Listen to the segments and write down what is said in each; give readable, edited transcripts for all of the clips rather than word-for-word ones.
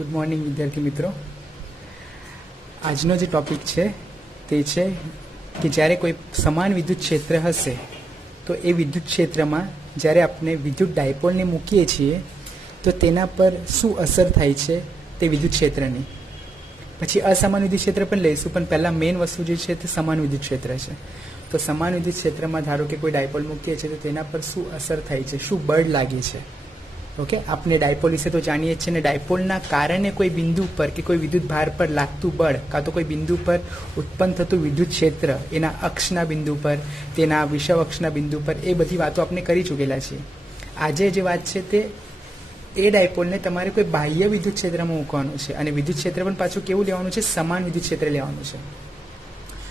Good morning વિદ્યાર્થી મિત્રો. આજનો જે ટોપિક છે તે છે કે જ્યારે કોઈ સમાન વિદ્યુત ક્ષેત્ર હશે તો એ વિદ્યુત ક્ષેત્રમાં જ્યારે આપણે વિદ્યુત ડાયપોલને મૂકીએ છીએ તો તેના પર શું અસર થાય છે તે વિદ્યુત ક્ષેત્રની. પછી અસમાન વિદ્યુત ક્ષેત્ર પણ લઈશું, પણ પહેલાં મેઇન વસ્તુ જે છે તે સમાન વિદ્યુત ક્ષેત્ર છે. તો સમાન વિદ્યુત ક્ષેત્રમાં ધારો કે કોઈ ડાયપોલ મૂકીએ છીએ તો તેના પર શું અસર થાય છે, શું બળ લાગે છે. ઓકે, આપણે ડાયપોલ વિશે તો જાણીએ જ છીએ ને. ડાયપોલના કારણે કોઈ બિંદુ પર કે કોઈ વિદ્યુત ભાર પર લાગતું બળ કાં તો કોઈ બિંદુ પર ઉત્પન્ન થતું વિદ્યુત ક્ષેત્ર, એના અક્ષના બિંદુ પર, તેના વિષવ અક્ષના બિંદુ પર, એ બધી વાતો આપણે કરી ચૂકેલા છીએ. આજે જે વાત છે તે એ ડાયપોલને તમારે કોઈ બાહ્ય વિદ્યુત ક્ષેત્રમાં મૂકવાનું છે, અને વિદ્યુત ક્ષેત્ર પણ પાછું કેવું લેવાનું છે, સમાન વિદ્યુત ક્ષેત્ર લેવાનું છે.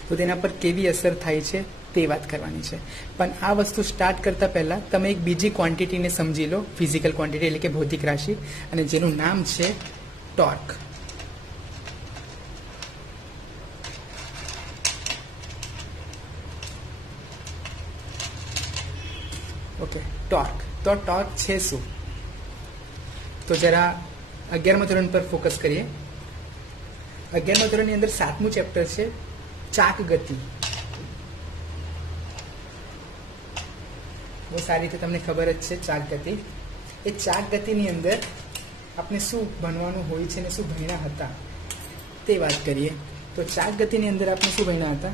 તો તેના પર કેવી અસર થાય છે તે વાત કરવાની છે. પણ આ વસ્તુ સ્ટાર્ટ કરતાં પહેલાં તમે એક બીજી ક્વોન્ટિટીને સમજી લો, ફિઝિકલ ક્વોન્ટિટી એટલે કે ભૌતિક રાશિ, અને જેનું નામ છે ટોર્ક. Okay, torque. તો ટોર્ક છે શું? તો જરા 11મા ધોરણ પર ફોકસ કરીએ. 11મા ધોરણની અંદર 7મું ચેપ્ટર છે ચાક ગતિ. બહુ સારી રીતે તમને ખબર જ છે ચાક ગતિ. એ ચાક ગતિની અંદર આપણે શું ભણવાનું હોય છે ને શું ભણ્યા હતા તે વાત કરીએ. તો ચાક ગતિની અંદર આપણે શું ભણ્યા હતા?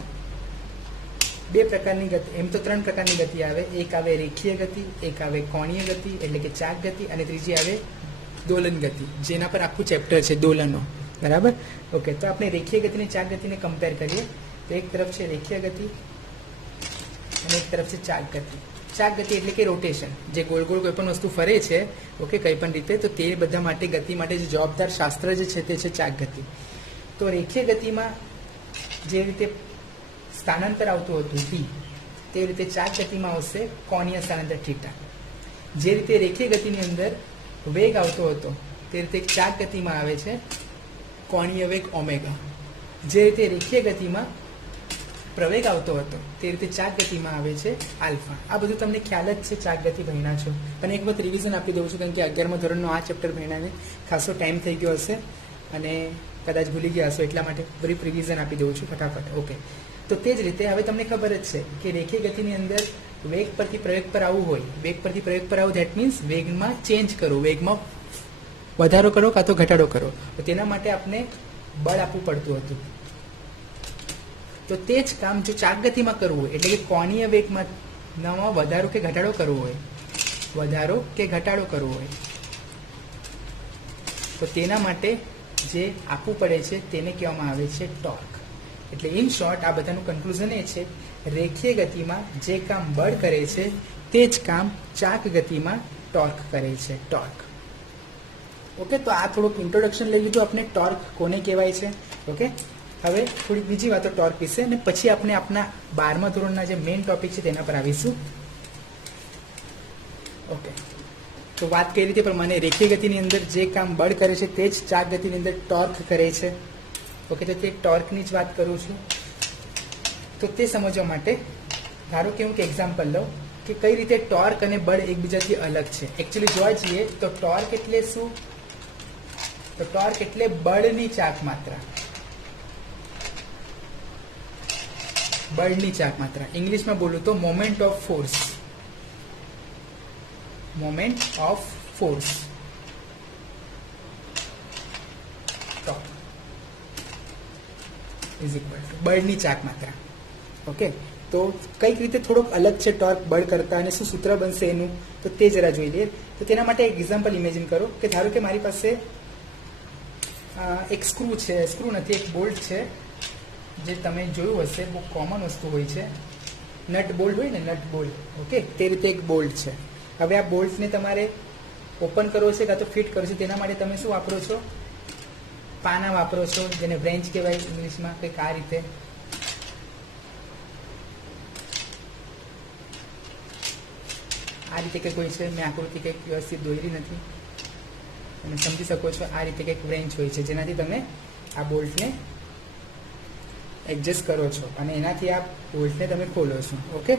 બે પ્રકારની ગતિ, એમ તો 3 પ્રકારની ગતિ આવે. એક આવે રેખીય ગતિ, એક આવે કોણીય ગતિ એટલે કે ચાક ગતિ, અને ત્રીજી આવે દોલન ગતિ, જેના પર આખું ચેપ્ટર છે, દોલનો. બરાબર? ઓકે, તો આપણે રેખીય ગતિ અને ચાક ગતિને કમ્પેર કરીએ. તો એક તરફ છે રેખીય ગતિ અને એક તરફ છે ચાક ગતિ. ચાક ગતિ એટલે કે રોટેશન, જે ગોળ ગોળ કોઈ પણ વસ્તુ ફરે છે, ઓકે, કઈ પણ રીતે, તો તે બધા માટે ગતિ માટે જે જવાબદાર શાસ્ત્ર જે છે તે છે ચાક ગતિ. તો રેખીય ગતિમાં જે રીતે સ્થાનાંતર આવતું હતું ટી, તે રીતે ચાક ગતિમાં આવશે કોણીય સ્થાનાંતર થીટા. જે રીતે રેખીય ગતિની અંદર વેગ આવતો હતો તે રીતે ચાક ગતિમાં આવે છે કોણીય વેગ ઓમેગા. જે રીતે રેખીય ગતિમાં પ્રવેગ આવતો હતો તે રીતે ચાક ગતિમાં આવે છે આલ્ફા. આ બધું તમને ખ્યાલ જ છે, ચાક ગતિ ભણ્યા છો. પણ એક વખત રિવિઝન આપી દઉં છું, કારણ કે 11મા ધોરણનો આ ચેપ્ટર ભણ્યાને ખાસો ટાઈમ થઈ ગયો હશે અને કદાચ ભૂલી ગયા હશો, એટલા માટે બ્રીફ રિવિઝન આપી દઉં છું ફટાફટ. ઓકે, તો તે જ રીતે હવે તમને ખબર જ છે કે રેખીય ગતિની અંદર વેગ પરથી પ્રવેગ પર આવવું હોય, વેગ પરથી પ્રવેગ પર આવવું, ધેટ મીન્સ વેગમાં ચેન્જ કરો, વેગમાં વધારો કરો કાં તો ઘટાડો કરો. તો તેના માટે આપણે બળ આપવું પડતું હતું. તો તે જ કામ જો ચાક ગતિમાં કરવું હોય, એટલે કે કોણીય વેગમાં નવા વધારો કે ઘટાડો કરવો હોય, વધારો કે ઘટાડો કરવો હોય, તો તેના માટે જે આપવું પડે છે તેને કહેવામાં આવે છે ટોર્ક. એટલે ઇન શોર્ટ આ બધાનું કન્ક્લુઝન એ છે, રેખીય ગતિમાં જે કામ બળ કરે છે તે જ કામ ચાક ગતિમાં ટોર્ક કરે છે, ટોર્ક. ઓકે, તો આ થોડુંક ઇન્ટ્રોડક્શન લઈ લીધું આપણે, ટોર્ક કોને કહેવાય છે. ઓકે, હવે થોડીક બીજી વાતો ટોર્ક વિશે, અને પછી આપણે આપણા 12મા ધોરણના જે મેઇન ટોપિક છે તેના પર આવીશું. ઓકે, તો વાત કઈ રીતે પ્રમાણે રેખીય ગતિની અંદર જે કામ બળ કરે છે તે જ ચાક ગતિની અંદર ટોર્ક કરે છે. ઓકે, તો તે ટોર્કની જ વાત કરું છું. તો તે સમજવા માટે ધારો કે હું એક એક્ઝામ્પલ લઉં કે કઈ રીતે ટોર્ક અને બળ એકબીજાથી અલગ છે. એકચ્યુઅલી જોવા જઈએ તો ટોર્ક એટલે શું? તો ટોર્ક એટલે બળની ચાક માત્રા. બળની ચાક માત્રા, ઇંગ્લિશમાં બોલું તો moment of force. Moment of force, torque is equal two બળની ચાક માત્રા. ઓકે, તો કઈક રીતે થોડોક અલગ છે ટોર્ક બળ કરતા, અને શું સૂત્ર બનશે એનું, તો તે જરા જોઈ લઈએ. તો તેના માટે એક એક્ઝામ્પલ ઇમેજિન કરો કે ધારો કે મારી પાસે એક સ્ક્રૂ છે, સ્ક્રૂ નથી, એક બોલ્ટ છે, જે તમે જોયું હશે, બહુ કોમન વસ્તુ હોય છે, નટ બોલ્ટ હોય ને, નટ બોલ્ટ. ઓકે, તે રીતે એક બોલ્ટ છે. હવે આ બોલ્ટને તમારે ઓપન કરવો છે કાં તો ફિટ કરવો છે, તેના માટે તમે શું વાપરો છો? પાના વાપરો છો, જેને વ્રેન્ચ કહેવાય ઇંગ્લિશમાં, કંઈક આ રીતે. આ રીતે કંઈક હોય છે, મેં આકૃતિ કંઈક વ્યવસ્થિત દોરી નથી, તમે સમજી શકો છો. આ રીતે કંઈક વ્રેન્ચ હોય છે, જેનાથી તમે આ બોલ્ટને એડજસ્ટ કરો છો, અને એનાથી આ બોલ્ટને તમે ખોલો છો. ઓકે,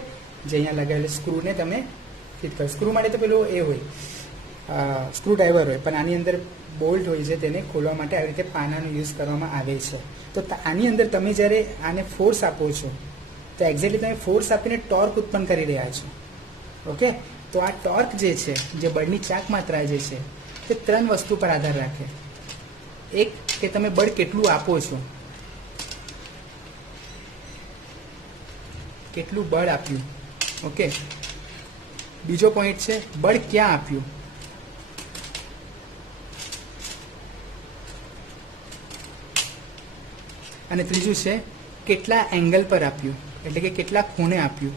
જે અહીંયા લગાવેલ સ્ક્રૂને તમે ફિટ કરો. સ્ક્રૂ માટે તો પેલું એ હોય, સ્ક્રૂ ડ્રાઈવર હોય, પણ આની અંદર બોલ્ટ હોય છે તેને ખોલવા માટે આવી રીતે પાનાનો યુઝ કરવામાં આવે છે. તો આની અંદર તમે જ્યારે આને ફોર્સ આપો છો તો એક્ઝેક્ટલી તમે ફોર્સ આપીને ટોર્ક ઉત્પન્ન કરી રહ્યા છો. ઓકે, તો આ ટોર્ક જે છે, જે બળની ચાક માત્રા જે છે, તે 3 વસ્તુ પર આધાર રાખે. એક કે તમે બળ કેટલું આપો છો, કેટલું બળ આપ્યું. ઓકે, બીજો પોઈન્ટ છે બળ ક્યાં આપ્યું. અને ત્રીજું છે કેટલા એંગલ પર આપ્યું, એટલે કે કેટલા ખૂણે આપ્યું.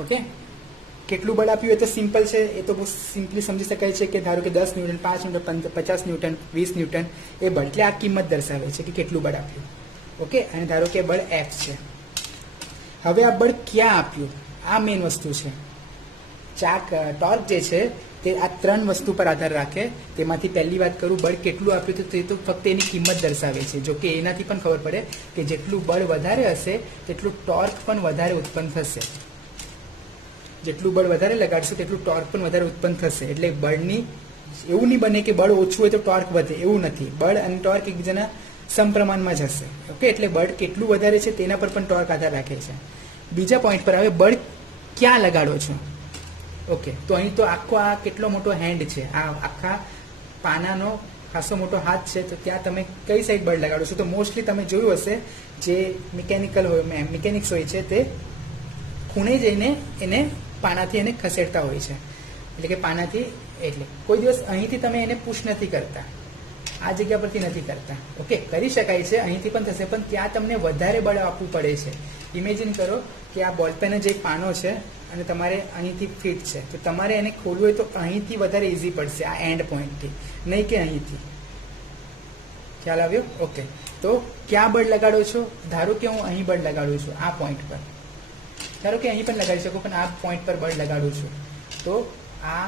ઓકે, કેટલું બળ આપ્યું એ તો સિમ્પલ છે, એ તો બહુ સિમ્પલી સમજી શકાય છે કે ધારો કે 10 ન્યૂટન, 5 ન્યૂટન, 50 ન્યૂટન, 20 ન્યૂટન એ બળ, એટલે આ કિંમત દર્શાવે છે કે કેટલું બળ આપ્યું. ઓકે, અને ધારો કે બળ F છે. હવે આ બળ ક્યાં આપ્યું, આ મેઇન વસ્તુ છે. ચાક ટોર્ક જે છે તે આ 3 વસ્તુ પર આધાર રાખે. તેમાંથી પહેલી વાત કરું, બળ કેટલું આપ્યું તો તે તો ફક્ત એની કિંમત દર્શાવે છે. જો કે એનાથી પણ ખબર પડે કે જેટલું બળ વધારે હશે તેટલું ટોર્ક પણ વધારે ઉત્પન્ન થશે. જેટલું બળ વધારે લગાડશો તેટલું ટોર્ક પણ વધારે ઉત્પન્ન થશે. એટલે બળની એવું નહીં બને કે બળ ઓછું હોય તો ટોર્ક વધે, એવું નથી. બળ અને ટોર્ક એકબીજાના સમપ્રમાણમાં જ હશે. ઓકે, એટલે બળ કેટલું વધારે છે તેના પર પણ ટોર્ક આધાર રાખે છે. બીજા પોઈન્ટ પર આવે, બળ ક્યાં લગાડો છો. ઓકે, તો અહીં તો આખો આ કેટલો મોટો હેન્ડ છે, આ આખા પાનાનો ખાસો મોટો હાથ છે, તો ત્યાં તમે કઈ સાઈડ બળ લગાડો છો. તો મોસ્ટલી તમે જોયું હશે જે મિકેનિક્સ હોય છે તે ખૂણે જઈને એને પાનાથી એને ખસેડતા હોય છે. એટલે કે પાનાથી, એટલે કોઈ દિવસ અહીંથી તમે એને પુશ નથી કરતા, આ જગ્યા પરથી નથી કરતા. ઓકે, કરી શકાય છે, અહીંથી પણ થશે, પણ ત્યાં તમને વધારે બળ આપવું પડે છે. ઇમેજિન કરો કે આ બોલપેન જ એક પાનો છે અને તમારે અહીંથી ફિટ છે, તો તમારે એને ખોલવું હોય તો અહીંથી વધારે ઇઝી પડશે, આ એન્ડ પોઈન્ટથી, નહીં કે અહીંથી. ખ્યાલ આવ્યો? ઓકે, તો ક્યાં બળ લગાડો છો. ધારો કે હું અહીં બળ લગાડું છું, આ પોઈન્ટ પર. ધારો કે અહીં પણ લગાડી શકો, પણ આ પોઈન્ટ પર બળ લગાડું છું, તો આ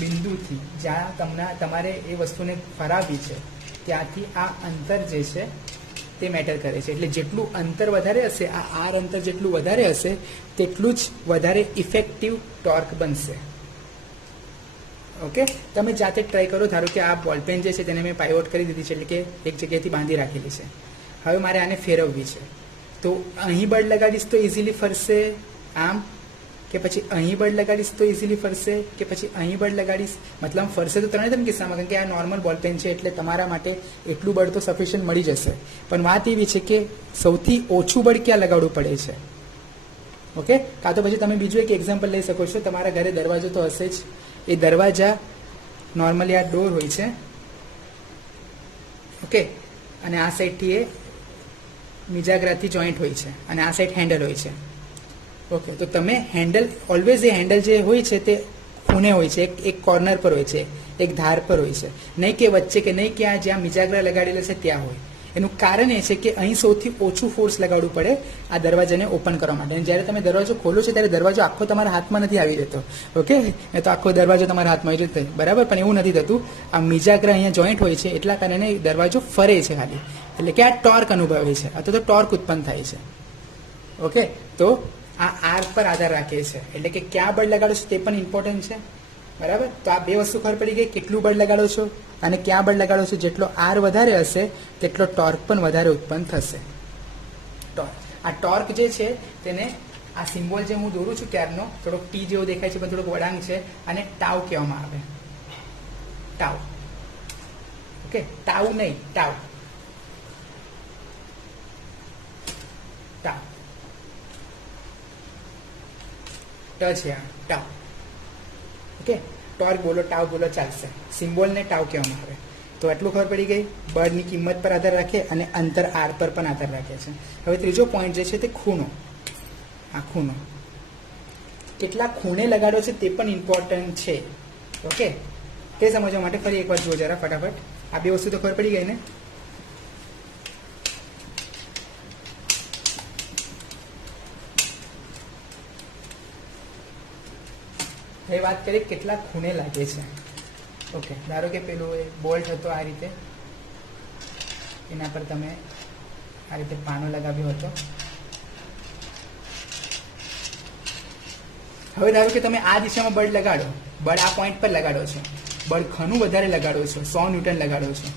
બિંદુથી જ્યાં તમારે એ વસ્તુને ફરાવવી છે ત્યાંથી આ અંતર જે છે તે મેટર કરે છે. એટલે જેટલું અંતર વધારે હશે, આ આર અંતર જેટલું વધારે હશે તેટલું જ વધારે ઇફેક્ટિવ ટોર્ક બનશે. ઓકે, તમે જાતે ટ્રાય કરો. ધારો કે આ બોલપેન જે છે તેને મેં પાઇવોટ કરી દીધી છે, એટલે કે એક જગ્યાએથી બાંધી રાખેલી છે. હવે મારે આને ફેરવવી છે, તો અહીં બળ લગાડીશ તો ઇઝીલી ફરશે આમ, કે પછી અહીં બળ લગાડીશ તો ઇઝીલી ફરશે, કે પછી અહીં બળ લગાડીશ. મતલબ ફરશે તો 3 કિસ્સામાં, કારણ કે આ નોર્મલ બોલપેન છે એટલે તમારા માટે એટલું બળ તો સફિશિયન્ટ મળી જશે. પણ વાત એવી છે કે સૌથી ઓછું બળ ક્યાં લગાડવું પડે છે. ઓકે, કાં તો પછી તમે બીજું એક એક્ઝામ્પલ લઈ શકો છો. તમારા ઘરે દરવાજો તો હશે જ. એ દરવાજા નોર્મલી આ ડોર હોય છે. ઓકે, અને આ સાઈડથી એ મિજાગરાથી જોઈન્ટ હોય છે અને આ સાઈડ હેન્ડલ હોય છે. ઓકે, તો તમે હેન્ડલ ઓલવેઝ, એ હેન્ડલ જે હોય છે તે ખૂણે હોય છે, એક કોર્નર પર હોય છે, એક ધાર પર હોય છે, નહીં કે વચ્ચે, કે નહીં કે જ્યાં મિજાગરા લગાડેલા છે ત્યાં હોય. એનું કારણ એ છે કે અહીં સૌથી ઓછું ફોર્સ લગાડવું પડે આ દરવાજાને ઓપન કરવા માટે. અને જ્યારે તમે દરવાજો ખોલો છો ત્યારે દરવાજો આખો તમારા હાથમાં નથી આવી રહેતો. ઓકે, એ તો આખો દરવાજો તમારા હાથમાં આવી રીતે, બરાબર, પણ એવું નથી થતું. આ મિજાગરા અહીંયા જોઈન્ટ હોય છે એટલા કારણે દરવાજો ફરે છે ખાલી, એટલે કે આ ટોર્ક અનુભવે છે, અથવા તો ટોર્ક ઉત્પન્ન થાય છે. ઓકે, તો આ આર પર આધાર રાખે છે, એટલે કે ક્યાં બળ લગાડો છો તે પણ ઇમ્પોર્ટન્ટ છે. બરાબર, તો આ 2 વસ્તુ ખબર પડી ગઈ, કેટલું બળ લગાડો છો અને ક્યાં બળ લગાડો છો. જેટલો આર વધારે હશે તેટલો ટોર્ક પણ વધારે ઉત્પન્ન થશે. ટોર્ક, આ ટોર્ક જે છે તેને આ સિમ્બોલ જે હું દોરું છું ક્યારનો થોડોક ટી જેવો દેખાય છે પણ થોડોક વળાંક છે, અને ટાવ કહેવામાં આવે. ટાવ. ઓકે, ટાવ નહીં, ટાવ. ટાવ ટ છે, આ ટાવ. ઓકે, ટોર્ક બોલો, ટાવ બોલો, ચાલશે. સિમ્બોલને ટાવ કહેવામાં આવે. તો એટલું ખબર પડી ગઈ. બળની કિંમત પર આધાર રાખે અને અંતર આર પર પણ આધાર રાખે છે. હવે ત્રીજો પોઈન્ટ જે છે તે ખૂણો. આ ખૂણો કેટલા ખૂણે લગાડો છે તે પણ ઇમ્પોર્ટન્ટ છે. ઓકે, તે સમજવા માટે ફરી એકવાર જુઓ જરા ફટાફટ. આ 2 વસ્તુ તો ખબર પડી ગઈ ને. હવે વાત કરીએ કેટલા ખૂણે લાગે છે. ઓકે, ધારો કે પેલો એ બોલ્ટ હતો આ રીતે, એના પર તમે આ રીતે પાનો લગાવ્યો હતો. હવે ધારો કે તમે આ દિશામાં બળ લગાડો, બળ આ પોઈન્ટ પર લગાડો છો, બળ ઘણું વધારે લગાડો છો, 100 ન્યૂટન લગાડો છો,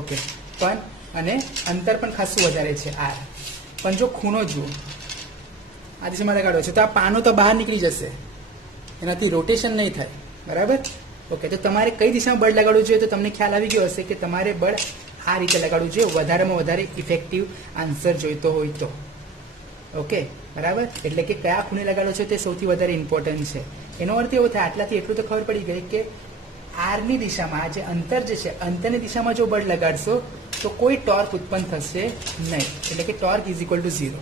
ઓકે, પણ અને અંતર પણ ખાસું વધારે છે આર, પણ જો ખૂણો જુઓ આ દિશામાં લગાડો છો તો આ પાનો તો બહાર નીકળી જશે, એનાથી રોટેશન નહીં થાય, બરાબર, ઓકે. તો તમારે કઈ દિશામાં બળ લગાડવું જોઈએ તો તમને ખ્યાલ આવી ગયો હશે કે તમારે બળ આ રીતે લગાડવું જોઈએ, વધારેમાં વધારે ઇફેક્ટિવ આન્સર જોઈતો હોય તો, ઓકે, બરાબર. એટલે કે કયા ખૂણે લગાડો છો તે સૌથી વધારે ઇમ્પોર્ટન્ટ છે. એનો અર્થ એવો થાય, આટલાથી એટલું તો ખબર પડી ગઈ કે આરની દિશામાં આ જે અંતર જે છે, અંતરની દિશામાં જો બળ લગાડશો તો કોઈ ટોર્ક ઉત્પન્ન થશે નહીં, એટલે કે ટોર્ક ઇઝ ઇક્વલ ટુ 0.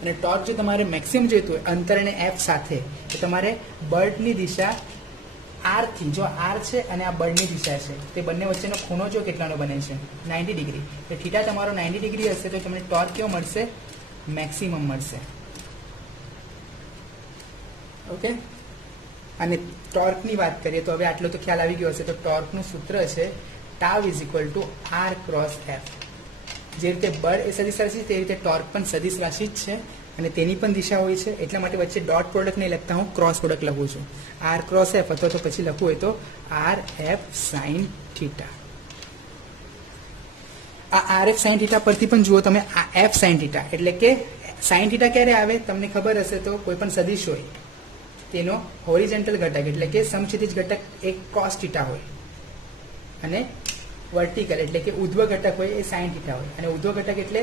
અને ટોર્ક જો તમારે મેક્સિમમ જોઈતું હોય અંતર અને એફ સાથે, તો તમારે બળની દિશા આરથી, જો આર છે અને આ બળની દિશા છે, તે બંને વચ્ચેનો ખૂણો જો કેટલાનો બને છે 90 ડિગ્રી, તો થીટા તમારો 90 ડિગ્રી હશે તો તમને ટોર્ક કેવો મળશે, મેક્સિમમ મળશે, ઓકે. અને ટોર્કની વાત કરીએ તો હવે આટલો તો ખ્યાલ આવી ગયો હશે, તો ટોર્કનું સૂત્ર છે tau is equal to R cross F. જે રીતે બળ એ સદિશ રાશિ છે તે રીતે ટોર્ક પણ સદિશ રાશિ જ છે અને તેની પણ દિશા હોય છે, એટલા માટે વચ્ચે ડોટ પ્રોડક્ટ નહીં લખતા, હું ક્રોસ પ્રોડક્ટ લખું છું, આર ક્રોસ એફ, અથવા તો પછી લખવું હોય તો આર એફ સાઇન થીટા. આ આર એફ સાઇન થીટા પરથી પણ જુઓ તમે, આ એફ સાઇન થીટા એટલે કે સાઇન થીટા ક્યારે આવે તમને ખબર હશે તો, કોઈ પણ સદિશ હોય તેનો હોરિઝોન્ટલ ઘટક એટલે કે સમક્ષિતિજ ઘટક એક કોસ થીટા હોય અને વર્ટિકલ એટલે કે ઉધ્વ ઘટક હોય એ સાઇન થીટા હોય, અને ઉધ્વ ઘટક એટલે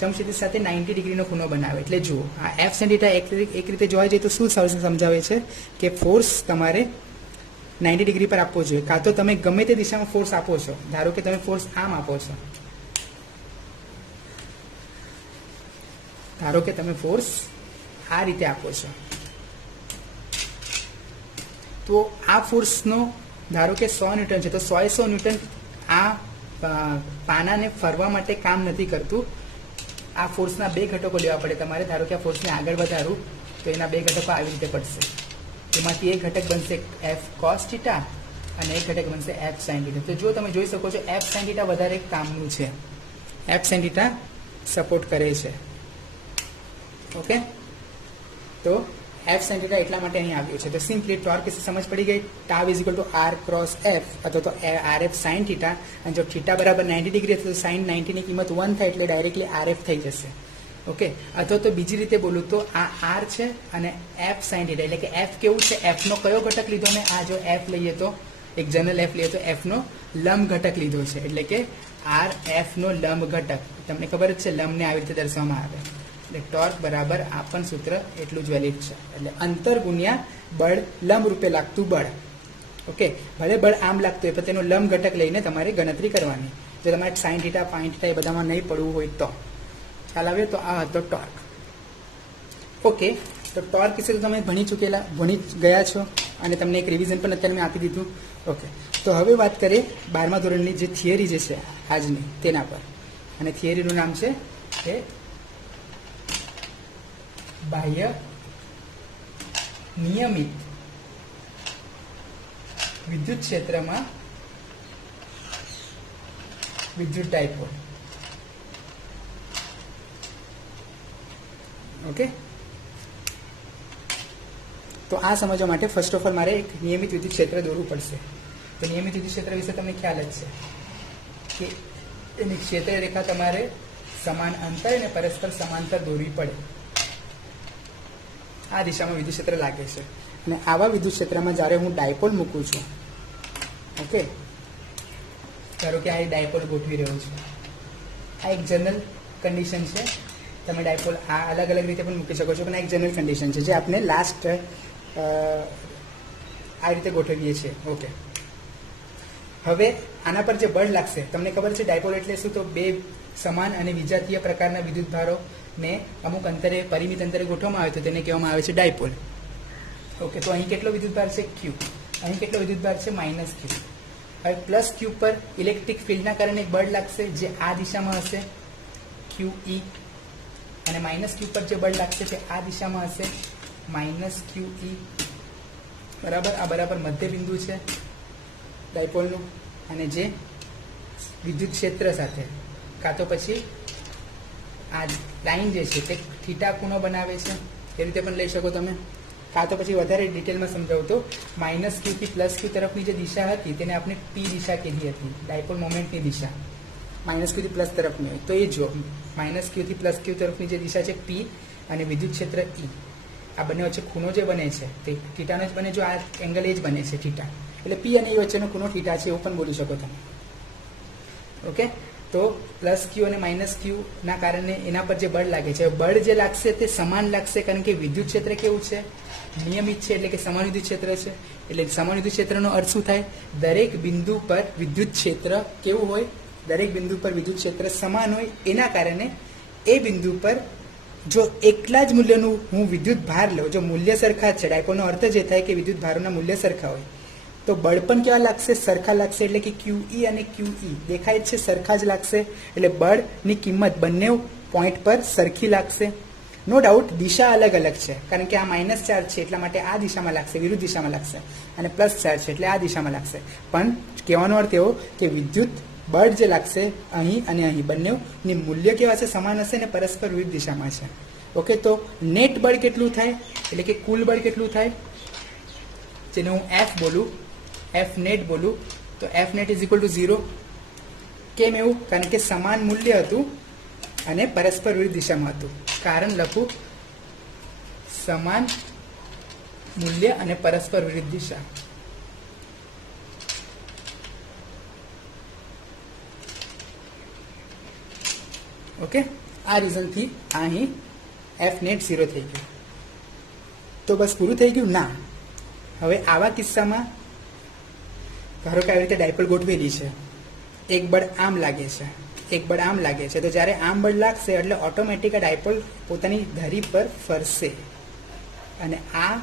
સમક્ષિતિજ સાથે 90 ડિગ્રીનો ખૂણો બનાવે. એટલે જુઓ આ એફ સાઇન થીટા એક રીતે જોવા જઈએ તો શું સમજાવે છે કે ફોર્સ તમારે 90 ડિગ્રી પર આપવો જોઈએ, કાં તો તમે ગમે તે દિશામાં ફોર્સ આપો છો, ધારો કે તમે ફોર્સ આમ આપો છો, ધારો કે તમે ફોર્સ આ રીતે આપો છો, તો આ ફોર્સનો ધારો કે 100 ન્યૂટન છે, તો 100 ન્યૂટન આ પાનાને ફરવા માટે કામ નથી કરતું. આ ફોર્સના બે ઘટકો લેવા પડે તમારે, ધારો કે આ ફોર્સને આગળ વધારું તો એના બે ઘટકો આવી રીતે પડશે, એમાંથી એક ઘટક બનશે એફ કોસ થીટા અને એક ઘટક બનશે એફ સાઇન થીટા. તો જો તમે જોઈ શકો છો એફ સાઇન થીટા વધારે કામનું છે, એફ સાઇન થીટા સપોર્ટ કરે છે, ઓકે. તો એફ સાઇન થીટા એટલા માટે અહીં આવ્યું છે. તો સિમ્પલી ટોર્ક વિશે સમજ પડી ગઈ, tau is equal to R cross F અથવા તો આર એફ સાઇન થીટા, અને જો થીટા બરાબર 90 ડિગ્રી હતો તો સાઇન 90 ની કિંમત 1 થાય એટલે ડાયરેક્ટલી આર એફ થઈ જશે, ઓકે. અથવા તો બીજી રીતે બોલું તો આ આર છે અને એફ સાઇન થીટા એટલે કે એફ કેવું છે, એફનો કયો ઘટક લીધો ને, આ જો એફ લઈએ તો એક જનરલ એફ લઈએ તો એફનો લંબ ઘટક લીધો છે, એટલે કે આર એફનો લંબ ઘટક. તમને ખબર જ છે લંબને આવી રીતે દર્શાવવામાં આવે, એટલે ટોર્ક બરાબર આ પણ સૂત્ર એટલું જ વેલિડ છે, એટલે અંતર ગુણ્યા બળ, લંબ રૂપે લાગતું બળ, ઓકે. ભલે બળ આમ લાગતું હોય પણ તેનો લંબ ઘટક લઈને તમારે ગણતરી કરવાની, જો તમારે સાઇન થીટા પાઇન થીટા એ બધામાં નહીં પડવું હોય તો. ખ્યાલ આવ્યો? તો આ હતો ટોર્ક, ઓકે. તો ટોર્ક વિશે તો તમે ભણી ગયા છો અને તમને એક રિવિઝન પણ અત્યારે મેં આપી દીધું, ઓકે. તો હવે વાત કરીએ 12મા ધોરણની જે થિયરી જે છે આજની તેના પર, અને થિયરીનું નામ છે કે બાહ્ય નિયમિત વિદ્યુત ક્ષેત્રમાં વિદ્યુત ડાયપોલ, ઓકે. તો આ સમજવા માટે ફર્સ્ટ ઓફ ઓલ મારે એક નિયમિત વિદ્યુત ક્ષેત્ર દોરવું પડશે. તો નિયમિત વિદ્યુત ક્ષેત્ર વિશે તમને ખ્યાલ જ છે કે એની ક્ષેત્ર રેખા તમારે સમાન અંતર અને પરસ્પર સમાંતર દોરવી પડે. આ દિશામાં વિદ્યુત ક્ષેત્ર લાગે છે, અને આવા વિદ્યુત ક્ષેત્રમાં જ્યારે હું ડાયપોલ મૂકું છું, ઓકે, ધારો કે આ ડાયપોલ ગોઠવી રહ્યો છું, આ એક જનરલ કન્ડિશન છે. તમે ડાયપોલ આ અલગ અલગ રીતે પણ મૂકી શકો છો, પણ આ એક જનરલ કન્ડિશન છે જે આપણે લાસ્ટ આ રીતે ગોઠવીએ છીએ, ઓકે. હવે આના પર જે બળ લાગશે, તમને ખબર છે ડાયપોલ એટલે શું, તો બે સમાન અને વિજાતીય પ્રકારના વિદ્યુત ભારો ને અમુક અંતરે, પરિમિત અંતરે ગોઠવવામાં આવે તો તેને કહેવામાં આવે છે ડાયપોલ, ઓકે. તો અહીં કેટલો વિદ્યુત ભાર છે, ક્યુ. અહીં કેટલો વિદ્યુત ભાર છે, માઇનસ ક્યુ. હવે પ્લસ ક્યુ પર ઇલેક્ટ્રિક ફિલ્ડના કારણે બળ લાગશે જે આ દિશામાં હશે, ક્યુ ઈ, અને માઇનસ ક્યુ પર જે બળ લાગશે તે આ દિશામાં હશે, માઇનસ ક્યુ ઈ, બરાબર. આ બરાબર મધ્ય બિંદુ છે ડાયપોલનું, અને જે વિદ્યુત ક્ષેત્ર સાથે કાં તો પછી આ લાઈન જે છે તે થીટા ખૂણો બનાવે છે, એ રીતે પણ લઈ શકો તમે, કાં તો પછી વધારે ડિટેલમાં સમજાવું તો માઇનસ ક્યુ થી પ્લસ ક્યુ તરફની જે દિશા હતી તેને આપણે પી દિશા કીધી હતી, ડાયપોલ મોમેન્ટની દિશા માઇનસ ક્યુ થી પ્લસ તરફની હોય. તો એ જો માઇનસ ક્યુ થી પ્લસ ક્યુ તરફની જે દિશા છે પી અને વિદ્યુત ક્ષેત્ર ઈ, આ બંને વચ્ચે ખૂણો જે બને છે તે થીટાનો જ બને. જો આ એંગલ એ જ બને છે થીટા, એટલે પી અને એ વચ્ચેનો ખૂણો થીટા છે એવું પણ બોલી શકો તમે. ઓકે, તો પ્લસ ક્યુ અને માઇનસ ક્યુ ના કારણે એના પર જે બળ લાગે છે, બળ જે લાગશે તે સમાન લાગશે, કારણ કે વિદ્યુત ક્ષેત્ર કેવું છે, નિયમિત છે, એટલે કે સમાન વિદ્યુત ક્ષેત્ર છે. એટલે સમાન વિદ્યુત ક્ષેત્રનો અર્થ શું થાય, દરેક બિંદુ પર વિદ્યુત ક્ષેત્ર કેવું હોય, દરેક બિંદુ પર વિદ્યુત ક્ષેત્ર સમાન હોય. એના કારણે એ બિંદુ પર જો એકલા જ મૂલ્યનું હું વિદ્યુત ભાર લઉં, જો મૂલ્ય સરખા છે, ડાયપોલનો અર્થ જ એ થાય કે વિદ્યુત ભારોના મૂલ્ય સરખા હોય, તો બળ પણ કેવા લાગશે, સરખા લાગશે. એટલે કે QE અને QE દેખાય છે સરખા જ લાગશે. એટલે બળની કિંમત બંને પોઈન્ટ પર સરખી લાગશે. નો ડાઉટ દિશા અલગ અલગ છે, કારણ કે આ માઇનસ ચાર્જ છે એટલા માટે આ દિશામાં લાગશે, વિરુદ્ધ દિશામાં લાગશે, અને પ્લસ ચાર્જ છે એટલે આ દિશામાં લાગશે. પણ કહેવાનો અર્થ એવો કે વિદ્યુત બળ જે લાગશે અહીં અને અહીં બંનેની મૂલ્ય કેવા છે, સમાન હશે ને પરસ્પર વિરુદ્ધ દિશામાં છે. ઓકે, તો નેટ બળ કેટલું થાય, એટલે કે કુલ બળ કેટલું થાય, જેને હું F બોલું, F નેટ બોલું, તો F net is equal two 0. કેમ એવું, કારણ કે સમાન મૂલ્ય હતું અને પરસ્પર વિરુદ્ધ દિશામાં હતું. કારણ લખું, સમાન મૂલ્ય અને પરસ્પર વિરુદ્ધ દિશા. ઓકે, આ રીઝનથી અહીં F નેટ 0 થઈ ગયું. તો બસ પૂરું થઈ ગયું ના. હવે આવા કિસ્સામાં ધારો કે આવી રીતે ડાયપોલ ગોઠવેલી છે, એક બળ આમ લાગે છે, એક બળ આમ લાગે છે, તો જ્યારે આમ બળ લાગશે એટલે ઓટોમેટિક આ ડાયપોલ પોતાની ધરી પર ફરશે. અને આ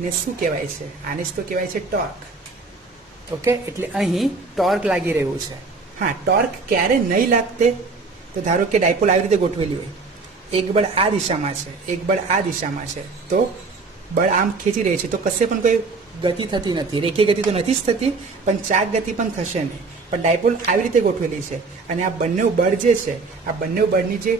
ને શું કહેવાય છે, આને જ તો કહેવાય છે ટોર્ક. ઓકે, એટલે અહીં ટોર્ક લાગી રહ્યું છે. હા, ટોર્ક ક્યારે નહીં લાગતે, તો ધારો કે ડાયપોલ આવી રીતે ગોઠવેલી હોય, એક બળ આ દિશામાં છે, એક બળ આ દિશામાં છે, તો બળ આમ ખેંચી રહી છે, તો કશે પણ કોઈ ગતિ થતી નથી, રેખીય ગતિ તો નથી જ થતી, પણ ચાક ગતિ પણ થશે નહીં. પણ ડાયપોલ આવી રીતે ગોઠવેલી છે અને આ બંને બળ જે છે, આ બંને બળની જે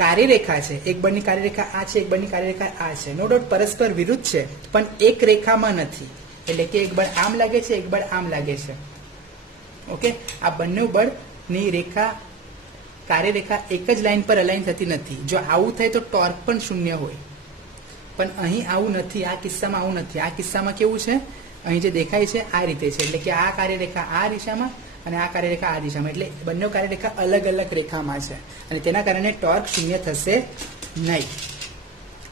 કાર્યરેખા છે, એક બળની કાર્યરેખા આ છે, એક બળની કાર્યરેખા આ છે, નો ડાઉટ પરસ્પર વિરુદ્ધ છે, પણ એક રેખામાં નથી. એટલે કે એક બળ આમ લાગે છે, એક બળ આમ લાગે છે. ઓકે, આ બંને બળની રેખા કાર્યરેખા એક જ લાઈન પર અલાઈન થતી નથી. જો આવું થાય તો ટોર્ક પણ શૂન્ય હોય, પણ અહીં આવું નથી. આ કિસ્સામાં આવું નથી. આ કિસ્સામાં કેવું છે, અહીં જે દેખાય છે આ રીતે છે, એટલે કે આ કાર્યરેખા આ દિશામાં અને આ કાર્યરેખા આ દિશામાં, એટલે બંને કાર્યરેખા અલગ અલગ રેખામાં છે અને તેના કારણે ટોર્ક શૂન્ય થશે નહીં.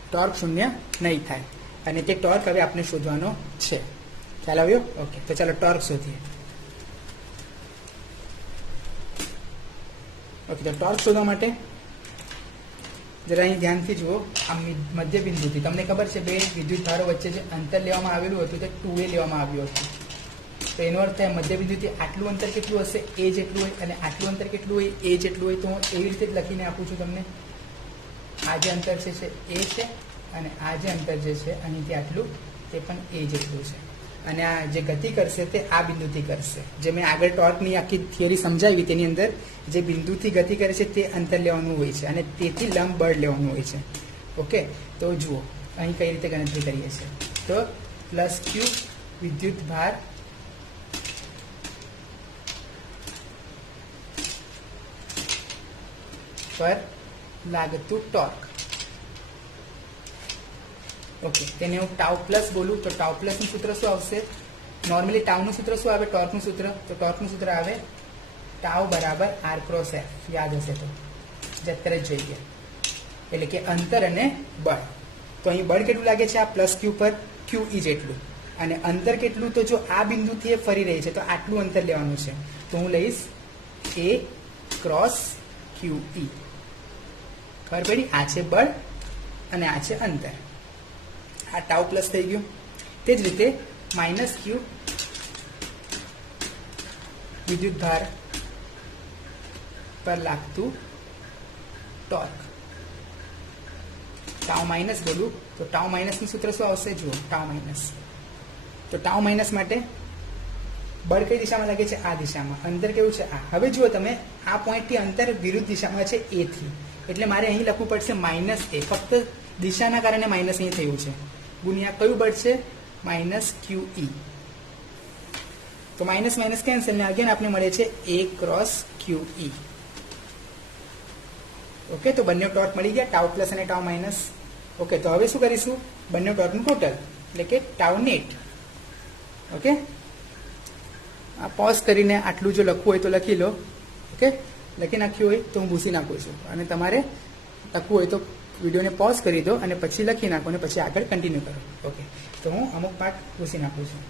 ટોર્ક શૂન્ય નહીં થાય અને તે ટોર્ક હવે આપણે શોધવાનો છે. ખ્યાલ આવ્યો? ઓકે, તો ચાલો ટોર્ક શોધીએ. ઓકે, તો ટોર્ક શોધવા માટે જરા અહીં ધ્યાનથી જુઓ. આ મધ્ય બિંદુથી તમને ખબર છે બે વિદ્યુત ભારો વચ્ચે જે અંતર લેવામાં આવેલું હતું તે 2a લેવામાં આવ્યું હતું. તો એનો અર્થ થાય મધ્ય બિંદુથી આટલું અંતર કેટલું હશે, a જેટલું હોય, અને આટલું અંતર કેટલું હોય, a જેટલું હોય. તો હું એવી રીતે જ લખીને આપું છું તમને. આ જે અંતર છે a છે અને આ જે અંતર જે છે અહીંથી આટલું તે પણ a જેટલું છે. અને આ જે ગતિ કરશે તે આ બિંદુથી કરશે. જે મેં આગળ ટોર્કની આખી થિયરી સમજાવી તેની અંદર જે બિંદુથી ગતિ કરે છે તે અંતર લેવાનું હોય છે અને તેથી લંબ બળ લેવાનું હોય છે. ઓકે, તો જુઓ અહીં કઈ રીતે ગણતરી કરીએ છીએ. તો પ્લસ ક્યુ વિદ્યુત ભાર પર લાગતું ટોર્ક. ઓકે, તેને હું ટાઉ પ્લસ બોલું તો ટાઉ પ્લસ નું સૂત્ર શું આવશે? નોર્મલી ટાઉ નું સૂત્ર શું આવે? ટોર્ક નું સૂત્ર. તો ટોર્ક નું સૂત્ર આવે ટાઉ બરાબર R ક્રોસ F. યાદ હશે તો જતરે જ જોઈએ, એટલે કે અંતર અને બળ. તો અહીં બળ કેટલું લાગે છે? આ પ્લસ ક્યુ પર QE જેટલું. અને અંતર કેટલું? તો જો આ બિંદુથી એ ફરી રહી છે તો આટલું અંતર લેવાનું છે. તો હું લઈશ A ક્રોસ QE. ખબર પડી? આ છે બળ અને આ છે અંતર. આ ટાઉ પ્લસ થઈ ગયું. તે જ રીતે માઇનસ ક્યુ વિદ્યુત ભાર પર લાગતું ટોર્ક. ટાઉ માઇનસ બોલું તો ટાઉ માઇનસ નું સૂત્ર શું આવશે? જુઓ, ટાઉ માઇનસ. તો ટાઉ માઇનસ માટે બળ કઈ દિશામાં લાગે છે? આ દિશામાં. અંતર કેવું છે? આ. હવે જુઓ તમે, આ પોઈન્ટથી અંતર વિરુદ્ધ દિશામાં છે A થી, એટલે મારે અહીં લખવું પડશે -A. ફક્ત દિશાના કારણે માઇનસ અહીં થયું છે. ગુણ્યા કયું બળ છે માઇનસ QE. તો માઇનસ માઇનસ કેન્સલ ને અગેન આપણે મળે છે A ક્રોસ QE. ઓકે, તો બંને ટોર્ક મળી ગયા, ટાઉ પ્લસ અને ટાઉ માઇનસ. ઓકે, તો હવે શું કરીશું, બંને ટોર્કનું ટોટલ એટલે કે ટાઉ નેટ. ઓકે, આ પોઝ કરીને આટલું જો લખવું હોય તો લખી લો. ઓકે, લખી નાખ્યું હોય તો હું ભૂસી નાખું છું, અને તમારે લખવું હોય તો વિડીયોને પોઝ કરી દો અને પછી લખી નાખો અને પછી આગળ કન્ટિન્યુ કરો. ઓકે, તો હું અમુક પાર્ટ ભૂસી નાખું છું.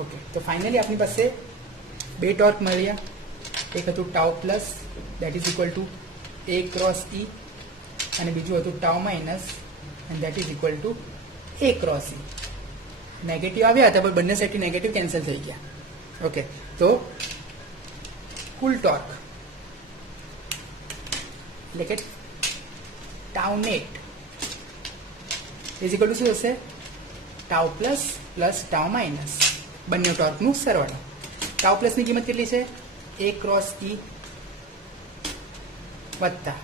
ઓકે, તો ફાઇનલી આપણી પાસે બે ટોર્ક મળ્યા. એક હતું tau plus that is equal two A cross E, અને બીજું હતું tau minus and that is equal two A cross E. Negative આવ્યા હતા પણ બંને સાઈડથી નેગેટિવ કેન્સલ થઈ ગયા. ઓકે, તો કુલ ટોર્ક એટલે કે tau net is equal two શું હશે, tau plus plus tau minus, બંને ટોર્કનું સરવાળો. ટાઉ પ્લસની કિંમત કેટલી છે A ક્રોસ E વત્તા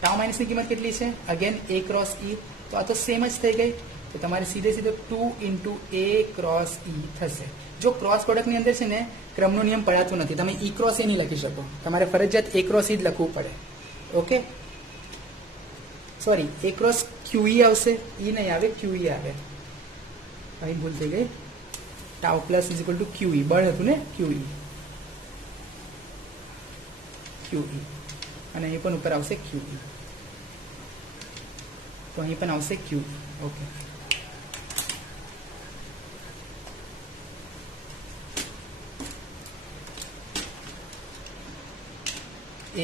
ટાઉ માઇનસની કિંમત કેટલી છે અગેન A ક્રોસ E. તો આ તો સેમ જ થઈ ગઈ, તો તમારે સીધે સીધો 2 ઇન્ટુ A ક્રોસ E થશે. જો ક્રોસ પ્રોડક્ટની અંદર છે ને ક્રમનો નિયમ પડાતો નથી, તમે E ક્રોસ એ નહીં લખી શકો, તમારે ફરજિયાત A ક્રોસ E જ લખવું પડે. Okay, sorry, A cross QE આવશે, E નહીં આવે, QE આવે. અહીં ભૂલ થઈ ગઈ. Tau plus is equal two QE, બળ હતું ને QE, અને અહીં પણ ઉપર આવશે QE, તો અહીં પણ આવશે QE. Okay,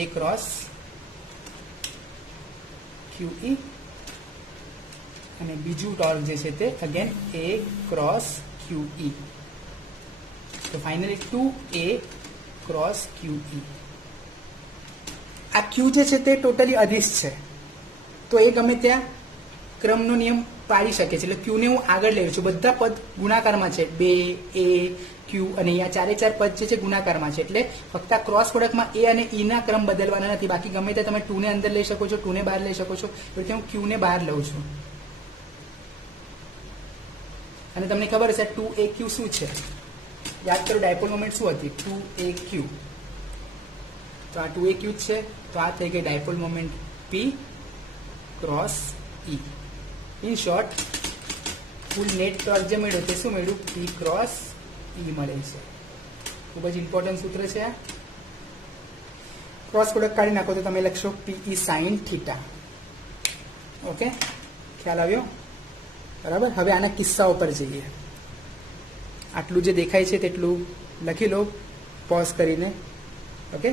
A cross QE અને બીજું ટોર્ક જે છે તે અગેન A ક્રોસ QE. તો ફાઇનલી 2A ક્રોસ QE. આ Q જે છે તે ટોટલી અદિશ છે, તો એ ગમે ત્યાં ક્રમનો નિયમ પાડી શકે છે. એટલે Q ને હું આગળ લઈ છું, બધા પદ ગુણાકારમાં છે, 2A Q, અને અહીંયા ચારે ચાર પદ જે છે ગુણાકારમાં છે. એટલે ફક્ત આ ક્રોસ પ્રોડક્ટમાં A અને E ના ક્રમ બદલવાના નથી, બાકી ગમે ત્યાં તમે 2 ને અંદર લઈ શકો છો, 2 ને બહાર લઈ શકો છો. એટલે હું Q ને બહાર લઉં છું. અને તમને ખબર હશે 2AQ શું છે, યાદ કરો ડાયપોલ મોમેન્ટ શું હતી, 2AQ. તો આ 2AQ છે, તો આ થઈ ગઈ dipole moment P cross E. In short cool net torque જે મળ્યો તે શું મળ્યું, P ક્રોસ E મળે છે. ખૂબ જ ઇમ્પોર્ટન્ટ સૂત્ર છે આ. ક્રોસ પ્રોડક્ટ કાઢી નાખો તો તમે લખશો PE સાઇન થીટા. ઓકે, ખ્યાલ આવ્યો? બરાબર. હવે આના કિસ્સાઓ પર જઈએ. આટલું જે દેખાય છે તેટલું લખી લો પોઝ કરીને. ઓકે,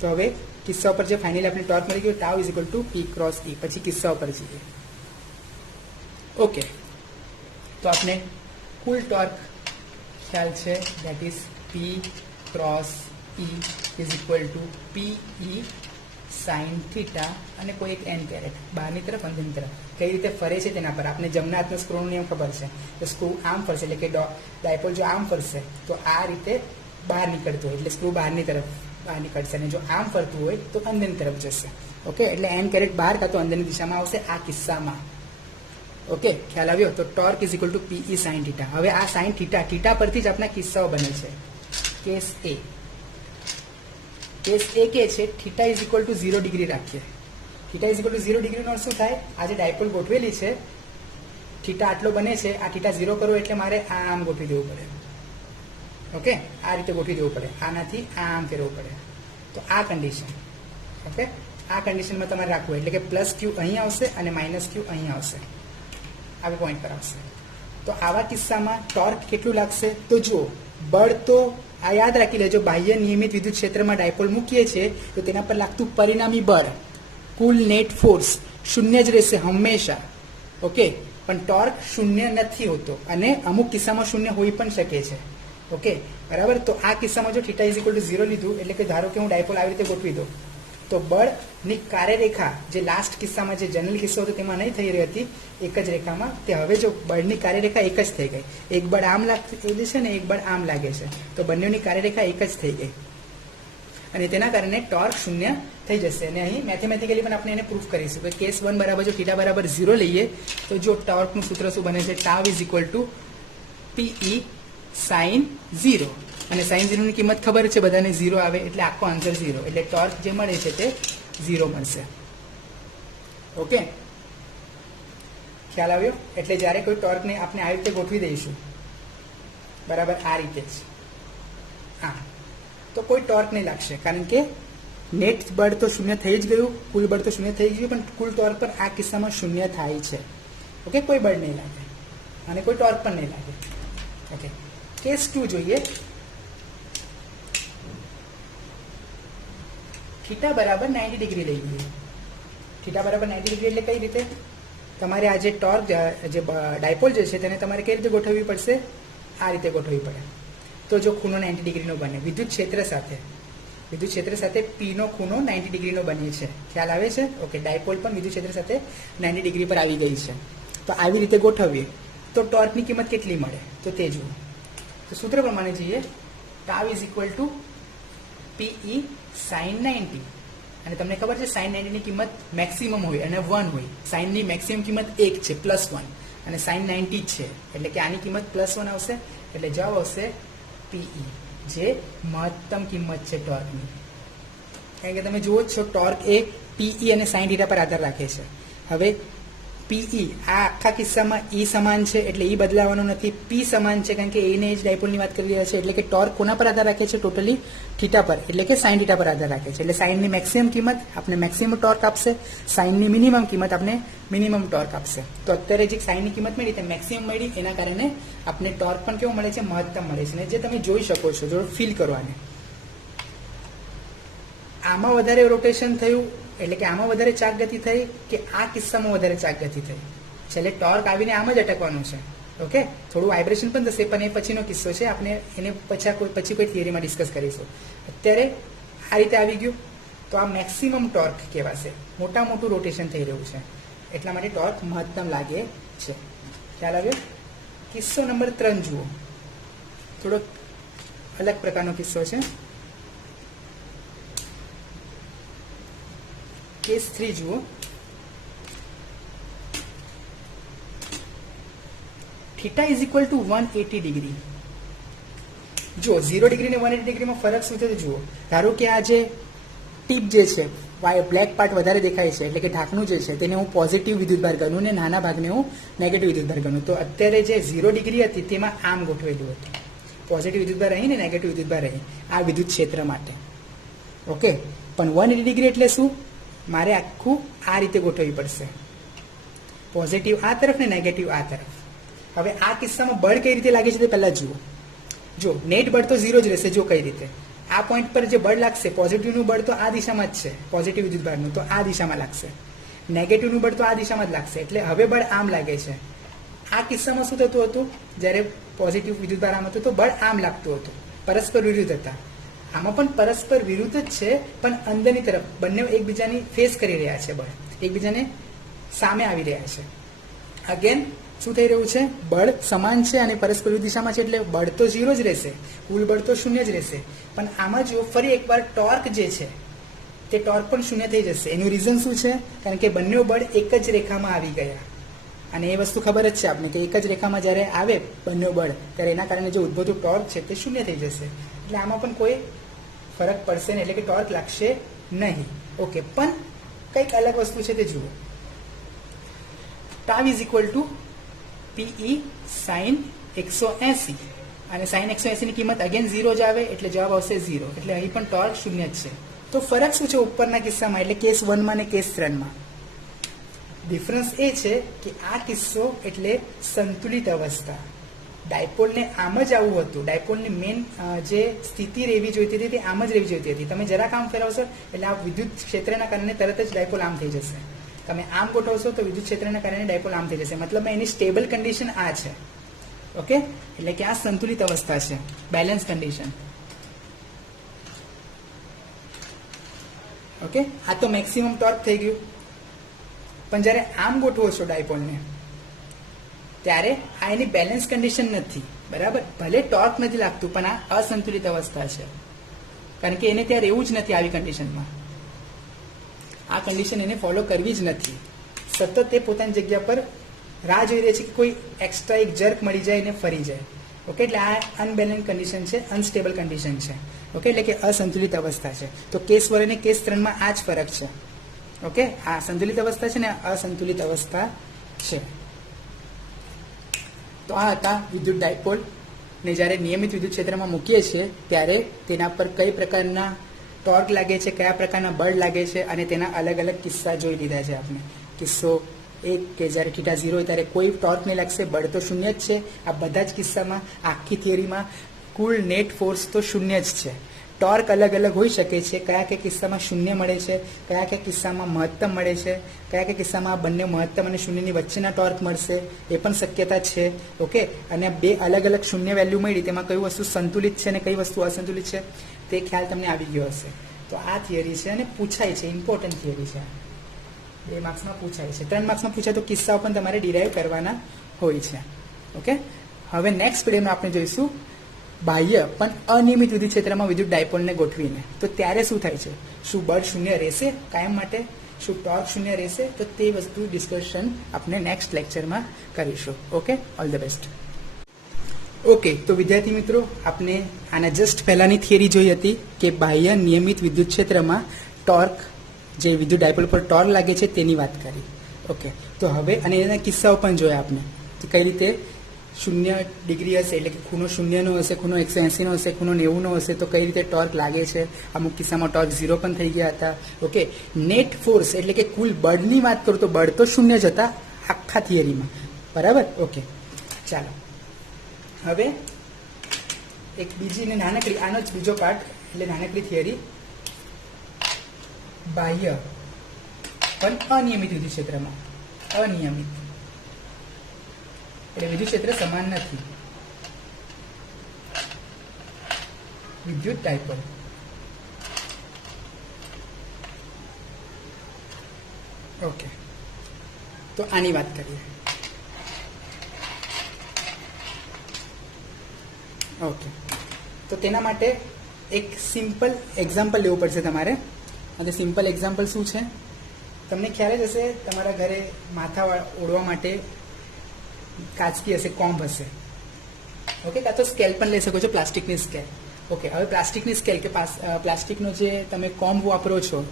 તો હવે કિસ્સા પર જે ફાઇનલી આપણે ટોર્ક મળી ગયું tau is equal two P cross E. પછી કિસ્સા પર જઈએ. ઓકે, તો આપણે કુલ ટોર્ક ખ્યાલ છે, that is P cross E is equal two PE sine theta અને કોઈ એક n કેરેટ બહારની તરફ અંદરની તરફ કઈ રીતે ફરે છે તેના પર. આપણે જમણા હાથનો સ્ક્રૂનો નિયમ ખબર છે, તો સ્ક્રૂ આમ ફરશે એટલે કે ડાયપોલ જો આમ ફરશે તો આ રીતે બહાર નીકળતું હોય એટલે સ્ક્રૂ બહારની તરફ બહાર નીકળશે, અને જો આમ ફરતું હોય તો અંદરની તરફ જશે. ઓકે, એટલે n કેરેટ બહાર કાં તો અંદરની દિશામાં આવશે આ કિસ્સામાં. ઓકે, ખ્યાલ આવ્યો? તો torque is equal two PE sine theta. હવે આ સાઇન થીટા, થીટા પરથી જ આપણા કિસ્સાઓ બને છે. કેસ A, કેસ A કે છે theta is equal two 0 degree રાખીએ. થીટા ઇઝ ઇક્વલ ટુ 0 ડિગ્રીનો શું થાય, આ જે ડાયપોલ ગોઠવેલી છે થીટા આટલો બને છે, આ થીટા 0 કરો એટલે મારે આમ ગોઠવી દેવું પડે. ઓકે, આ રીતે ગોઠવી દેવું પડે, આનાથી આમ ફેરવવું પડે. તો આ કન્ડિશન, ઓકે, આ કન્ડિશનમાં તમારે રાખવું એટલે કે પ્લસ Q અહીં આવશે અને માઇનસ Q અહીં આવશે, આ પોઈન્ટ પર આવશે. તો આવા કિસ્સામાં ટોર્ક કેટલું લાગશે, તો જુઓ બળ તો આ યાદ રાખી લેજો, બાહ્ય નિયમિત વિદ્યુત ક્ષેત્રમાં ડાયપોલ મૂકીએ છીએ તો તેના પર લાગતું પરિણામી બળ કુલ નેટ ફોર્સ શૂન્ય જ રહેશે હંમેશા. ઓકે, પણ ટોર્ક શૂન્ય નથી હોતો અને અમુક કિસ્સામાં શૂન્ય હોઈ પણ શકે છે. ઓકે, બરાબર. તો આ કિસ્સામાં જો થીટા ઇઝ ઇક્વલ ટુ 0 લીધું એટલે કે ધારો કે હું ડાયપોલ આવી રીતે ગોઠવી દઉં, તો બળની કાર્યરેખા જે લાસ્ટ કિસ્સામાં જે જનરલ કિસ્સો હતો તેમાં નહીં થઈ રહી હતી એક જ રેખામાં, તે હવે જો બળની કાર્યરેખા એક જ થઈ ગઈ. એક બળ આમ લાગે છે ને એક બળ આમ લાગે છે, તો બંનેની કાર્યરેખા એક જ થઈ ગઈ અને તેના કારણે ટોર્ક શૂન્ય થઈ જશે. અને અહીં મેથેમેટિકલી પણ આપણે એને પ્રૂફ કરીશું કે કેસ 1 બરાબર જો થીટા બરાબર 0 લઈએ તો જો ટોર્કનું સૂત્ર શું બને છે, tau is equal two PE sin 0, અને sin 0 ની કિંમત ખબર છે બધાને 0 આવે એટલે આખો આન્સર 0, એટલે ટોર્ક જે મળે છે તે 0 મળશે. ઓકે, ખ્યાલ આવ્યો? એટલે જ્યારે કોઈ ટોર્કને આપણે આ રીતે ગોઠવી દઈશું બરાબર આ રીતે જ, હા, તો કોઈ ટોર્ક નહીં લાગશે કારણ કે નેટ બળ તો શૂન્ય થઈ જ ગયું, કુલ બળ તો શૂન્ય થઈ ગયું, પણ કુલ ટોર્ક પર આ કિસ્સામાં શૂન્ય થાય છે. ઓકે, કોઈ બળ નહીં લાગે અને કોઈ ટોર્ક પણ નહીં લાગે. ઓકે, કેસ 2 જોઈએ. થીટા બરાબર 90 ડિગ્રી લઈ લઈએ. થીટા બરાબર 90 ડિગ્રી એટલે કઈ રીતે? તમારે આ જે ટોર્ક જે ડાયપોલ જે છે તેને તમારે કઈ રીતે ગોઠવવી પડશે? આ રીતે ગોઠવવી પડે. તો જો ખૂણો 90 ડિગ્રીનો બને વિદ્યુત ક્ષેત્ર સાથે P નો ખૂણો 90 ડિગ્રીનો બને છે. ખ્યાલ આવે છે? ઓકે, ડાયપોલ પણ વિદ્યુત ક્ષેત્ર સાથે 90 ડિગ્રી પર આવી ગઈ છે. તો આવી રીતે ગોઠવીએ તો ટોર્કની કિંમત કેટલી મળે તો તે જુઓ. તો સૂત્ર પ્રમાણે જઈએ, tau is equal two PE sin 90, અને તમને ખબર છે sin 90 ની કિંમત મેક્સિમમ હોય અને 1 હોય. sin ની મેક્સિમમ કિંમત 1 છે +1, અને sin 90 જ છે એટલે કે આની કિંમત +1 આવશે, એટલે જવાબ આવશે PE, જે મહત્તમ કિંમત છે ટોર્કની. કારણ કે તમે જુઓ છો ટોર્ક એ PE અને sin θ પર આધાર રાખે છે. હવે PE આ આખા કિસ્સામાં E સમાન છે એટલે E બદલાવાનો નથી, P સમાન છે કારણ કે A ને જ ડાયપોલની વાત કરી રહ્યા છે, એટલે કે ટોર્ક કોના પર આધાર રાખે છે? ટોટલી થીટા પર, એટલે કે sin θ પર આધાર રાખે છે. એટલે sin ની મેક્સિમમ કિંમત આપણે મેક્સિમમ ટોર્ક આપશે, sin ની મિનિમમ કિંમત આપણે મિનિમમ ટોર્ક આપશે. તો અત્યારે જે sin ની કિંમત મળી તે મેક્સિમમ મળી, એના કારણે આપણે ટોર્ક પણ કેવો મળે છે? મહત્તમ મળે છે. અને જે તમે જોઈ શકો છો, જો ફીલ કરો આને, આમાં વધારે રોટેશન થયું એટલે કે આમાં વધારે ચાક ગતિ થઈ કે આ કિસ્સામાં વધારે ચાક ગતિ થઈ? છેલ્લે ટોર્ક આવીને આમ જ અટકવાનું છે. ઓકે, થોડું વાઇબ્રેશન પણ થશે, પણ એ પછીનો કિસ્સો છે, આપણે એને પછી કોઈ થિયરીમાં ડિસ્કસ કરીશું. અત્યારે આ રીતે આવી ગયું તો આ મેક્સિમમ ટોર્ક કહેવાશે. મોટું રોટેશન થઈ રહ્યું છે એટલા માટે ટોર્ક મહત્તમ લાગે છે. ખ્યાલ આવ્યો? કિસ્સો નંબર 3 જુઓ, થોડોક અલગ પ્રકારનો કિસ્સો છે. કેસ 3 જુઓ. Theta is equal two 180 degree. જો 0 ડિગ્રી ને 180 ડિગ્રીમાં ફરક શું છે જુઓ. ધારો કે આ જે ટીપ જે છે, બ્લેક પાર્ટ વધારે દેખાય છે એટલે કે ઢાંકણું જે છે તેને હું પોઝિટિવ વિદ્યુતભાર ગણું ને નાના ભાગને હું નેગેટિવ વિદ્યુતભાર ગણું. તો અત્યારે જે 0 ડિગ્રી હતી તેમાં આમ ગોઠવેલું હતું, પોઝિટિવ વિદ્યુતભાર અહીં ને નેગેટિવ વિદ્યુતભાર અહીં, આ વિદ્યુત ક્ષેત્ર માટે. ઓકે, પણ 180 ડિગ્રી એટલે શું? મારે આખું આ રીતે ગોઠવવી પડશે, પોઝિટિવ આ તરફ ને નેગેટિવ આ તરફ. હવે આ કિસ્સામાં બળ કઈ રીતે લાગે છે તે પહેલા જુઓ. જો નેટ બળ તો 0 જ રહેશે. જો કઈ રીતે આ પોઈન્ટ પર જે બળ લાગશે, પોઝિટિવનું બળ તો આ દિશામાં જ છે, પોઝિટિવ વિદ્યુતભારનું તો આ દિશામાં લાગશે, નેગેટિવનું બળ તો આ દિશામાં જ લાગશે. એટલે હવે બળ આમ લાગે છે. આ કિસ્સામાં શું થતું હતું? જ્યારે પોઝિટિવ વિદ્યુતભાર આમ હતું તો બળ આમ લાગતું હતું, પરસ્પર વિરુદ્ધ હતા. આમાં પણ પરસ્પર વિરુદ્ધ જ છે, પણ અંદરની તરફ બંને એકબીજાની ફેસ કરી રહ્યા છે, બળ એકબીજાને સામે આવી રહ્યા છે. અગેન શું થઈ રહ્યું છે? બળ સમાન છે અને પરસ્પર વિરુદ્ધ દિશામાં છે, એટલે બળ તો 0 જ રહેશે, કુલ બળ તો 0 જ રહેશે. પણ આમાં જો ફરી એકવાર ટોર્ક જે છે તે ટોર્ક પણ 0 થઈ જશે. એનું રીઝન શું છે? કારણ કે બંને બળ એક જ રેખામાં આવી ગયા, અને એ વસ્તુ ખબર જ છે આપણે કે એક જ રેખામાં જ્યારે આવે બંને બળ ત્યારે એના કારણે જે ઉદ્ભવતું ટોર્ક છે તે 0 થઈ જશે. એટલે આમાં પણ કોઈ ફરક પડશે નહીં, એટલે કે ટોર્ક લાગશે નહીં. ઓકે, પણ કંઈક અલગ વસ્તુ છે તે જુઓ. Tau is equal two PE sin 180, અને sin 180 ની કિંમત અગેન 0 જ આવે એટલે જવાબ આવશે 0. એટલે અહીં પણ ટોર્ક 0 જ છે. તો ફરક શું છે ઉપરના કિસ્સામાં એટલે કેસ 1 માં અને કેસ 3 માં? ડિફરન્સ એ છે કે આ કિસ્સો એટલે સંતુલિત અવસ્થા. ડાયપોલને આમ જ આવવું હતું, ડાયપોલની મેઇન જે સ્થિતિ રહેવી જોઈતી હતી તે આમ જ રહેવી જોઈતી હતી. તમે જરાક આમ ફેરવશો એટલે આ વિદ્યુત ક્ષેત્રના કારણે તરત જ ડાયપોલ આમ થઈ જશે. તમે આમ ગોઠવશો તો વિદ્યુત ક્ષેત્રના કારણે ડાયપોલ આમ થઈ જશે. મતલબ એની સ્ટેબલ કન્ડિશન આ છે. ઓકે, એટલે કે આ સંતુલિત અવસ્થા છે, બેલેન્સ કન્ડિશન. ઓકે, આ તો મેક્સિમમ ટોર્ક થઈ ગયું. પણ જ્યારે આમ ગોઠવો છો ડાયપોલને ત્યારે આ એની બેલેન્સ કન્ડિશન નથી, બરાબર. ભલે ટોર્ક નથી લાગતું પણ આ અસંતુલિત અવસ્થા છે, કારણ કે એને ત્યાં રહેવું જ નથી આવી કન્ડિશનમાં. આ કન્ડિશન એને ફોલો કરવી જ નથી. સતત એ પોતાની જગ્યા પર રાહ જોઈ રહી છે કે કોઈ એક્સ્ટ્રા એક જર્ક મળી જાય અને ફરી જાય. ઓકે, એટલે આ અનબેલેન્સ કન્ડિશન છે, અનસ્ટેબલ કન્ડિશન છે. ઓકે, એટલે કે અસંતુલિત અવસ્થા છે. તો કેસ 1 અને કેસ 3 માં આ જ ફરક છે. ઓકે, આ સંતુલિત અવસ્થા છે ને અસંતુલિત અવસ્થા છે. તો આ હતા વિદ્યુત ડાયપોલ ને જ્યારે નિયમિત વિદ્યુત ક્ષેત્રમાં મૂકીએ છીએ ત્યારે તેના પર કઈ પ્રકારના ટોર્ક લાગે છે, કયા પ્રકારના બળ લાગે છે અને તેના અલગ અલગ કિસ્સા જોઈ લીધા છે આપણે. કિસ્સો 1 કે જ્યારે θ 0 હોય ત્યારે કોઈ ટોર્ક નહીં લાગશે, બળ તો શૂન્ય જ છે. આ બધા જ કિસ્સામાં આખી થિયરીમાં કુલ નેટ ફોર્સ તો શૂન્ય જ છે. ટોર્ક અલગ અલગ હોઈ શકે છે, કયા કયા કિસ્સામાં શૂન્ય મળે છે, કયા કયા કિસ્સામાં મહત્તમ મળે છે, કયા કયા કિસ્સામાં આ બંને મહત્તમ અને શૂન્યની વચ્ચેના ટોર્ક મળશે, એ પણ શક્યતા છે. ઓકે, અને બે અલગ અલગ શૂન્ય વેલ્યુ મળી તેમાં કઈ વસ્તુ સંતુલિત છે અને કઈ વસ્તુ અસંતુલિત છે તે ખ્યાલ તમને આવી ગયો હશે. તો આ થિયરી છે અને પૂછાય છે, ઇમ્પોર્ટન્ટ થિયરી છે. 2 માર્ક્સમાં પૂછાય છે, 3 માર્ક્સમાં પૂછાય તો કિસ્સાઓ પણ તમારે ડિરાઈવ કરવાના હોય છે. ઓકે, હવે નેક્સ્ટ વિડીયોમાં આપણે જોઈશું બાહ્ય પણ અનિયમિત વિદ્યુત ક્ષેત્રમાં વિદ્યુત ડાયપોલને ગોઠવીને. તો ત્યારે શું થાય છે? શું બળ શૂન્ય રહેશે કાયમ માટે? શું ટોર્ક શૂન્ય રહેશે? તો તે વસ્તુ ડિસ્કશન આપણે નેક્સ્ટ લેક્ચરમાં કરીશું. Okay, all the best. Okay, તો વિદ્યાર્થી મિત્રો, આપણે આના જસ્ટ પહેલાની થિયરી જોઈ હતી કે બાહ્ય નિયમિત વિદ્યુત ક્ષેત્રમાં ટોર્ક, જે વિદ્યુત ડાયપોલ પર ટોર્ક લાગે છે તેની વાત કરી. ઓકે, તો હવે અને એના કિસ્સાઓ પણ જોયા આપણે કે કઈ રીતે 0 ડિગ્રી હશે એટલે કે ખૂણો 0 હશે, ખૂણો 180 હશે, ખૂણો 90 હશે તો કઈ રીતે ટોર્ક લાગે છે. અમુક કિસ્સામાં ટોર્ક 0 પણ થઈ ગયા હતા. ઓકે, નેટ ફોર્સ એટલે કે કુલ બળની વાત કરું તો બળ તો શૂન્ય જ હતા આખા થિયરીમાં, બરાબર. ઓકે, ચાલો હવે એક બીજી ને નાનકડી, આનો જ બીજો પાર્ટ એટલે નાનકડી થિયરી, બાહ્ય પણ અનિયમિત વિદ્યુત ક્ષેત્રમાં. અનિયમિત એટલે વિદ્યુત ક્ષેત્ર સમાન નથી. વિદ્યુત ડાયપોલ. ઓકે, તો આની વાત કરીએ. ઓકે, તો તેના માટે એક સિમ્પલ એક્ઝામ્પલ લેવું પડશે તમારે. અને સિમ્પલ એક્ઝામ્પલ શું છે તમને ખ્યાલ જ હશે. તમારા ઘરે માથા ઓળવા માટે કાચકી હશે, કોમ્બ હશે. ઓકે, કાં તો સ્કેલ પણ લઈ શકો છો, પ્લાસ્ટિકની સ્કેલ. ઓકે, હવે પ્લાસ્ટિકની સ્કેલ કે પ્લાસ્ટિકનો જે તમે કોમ્બ વાપરો છો,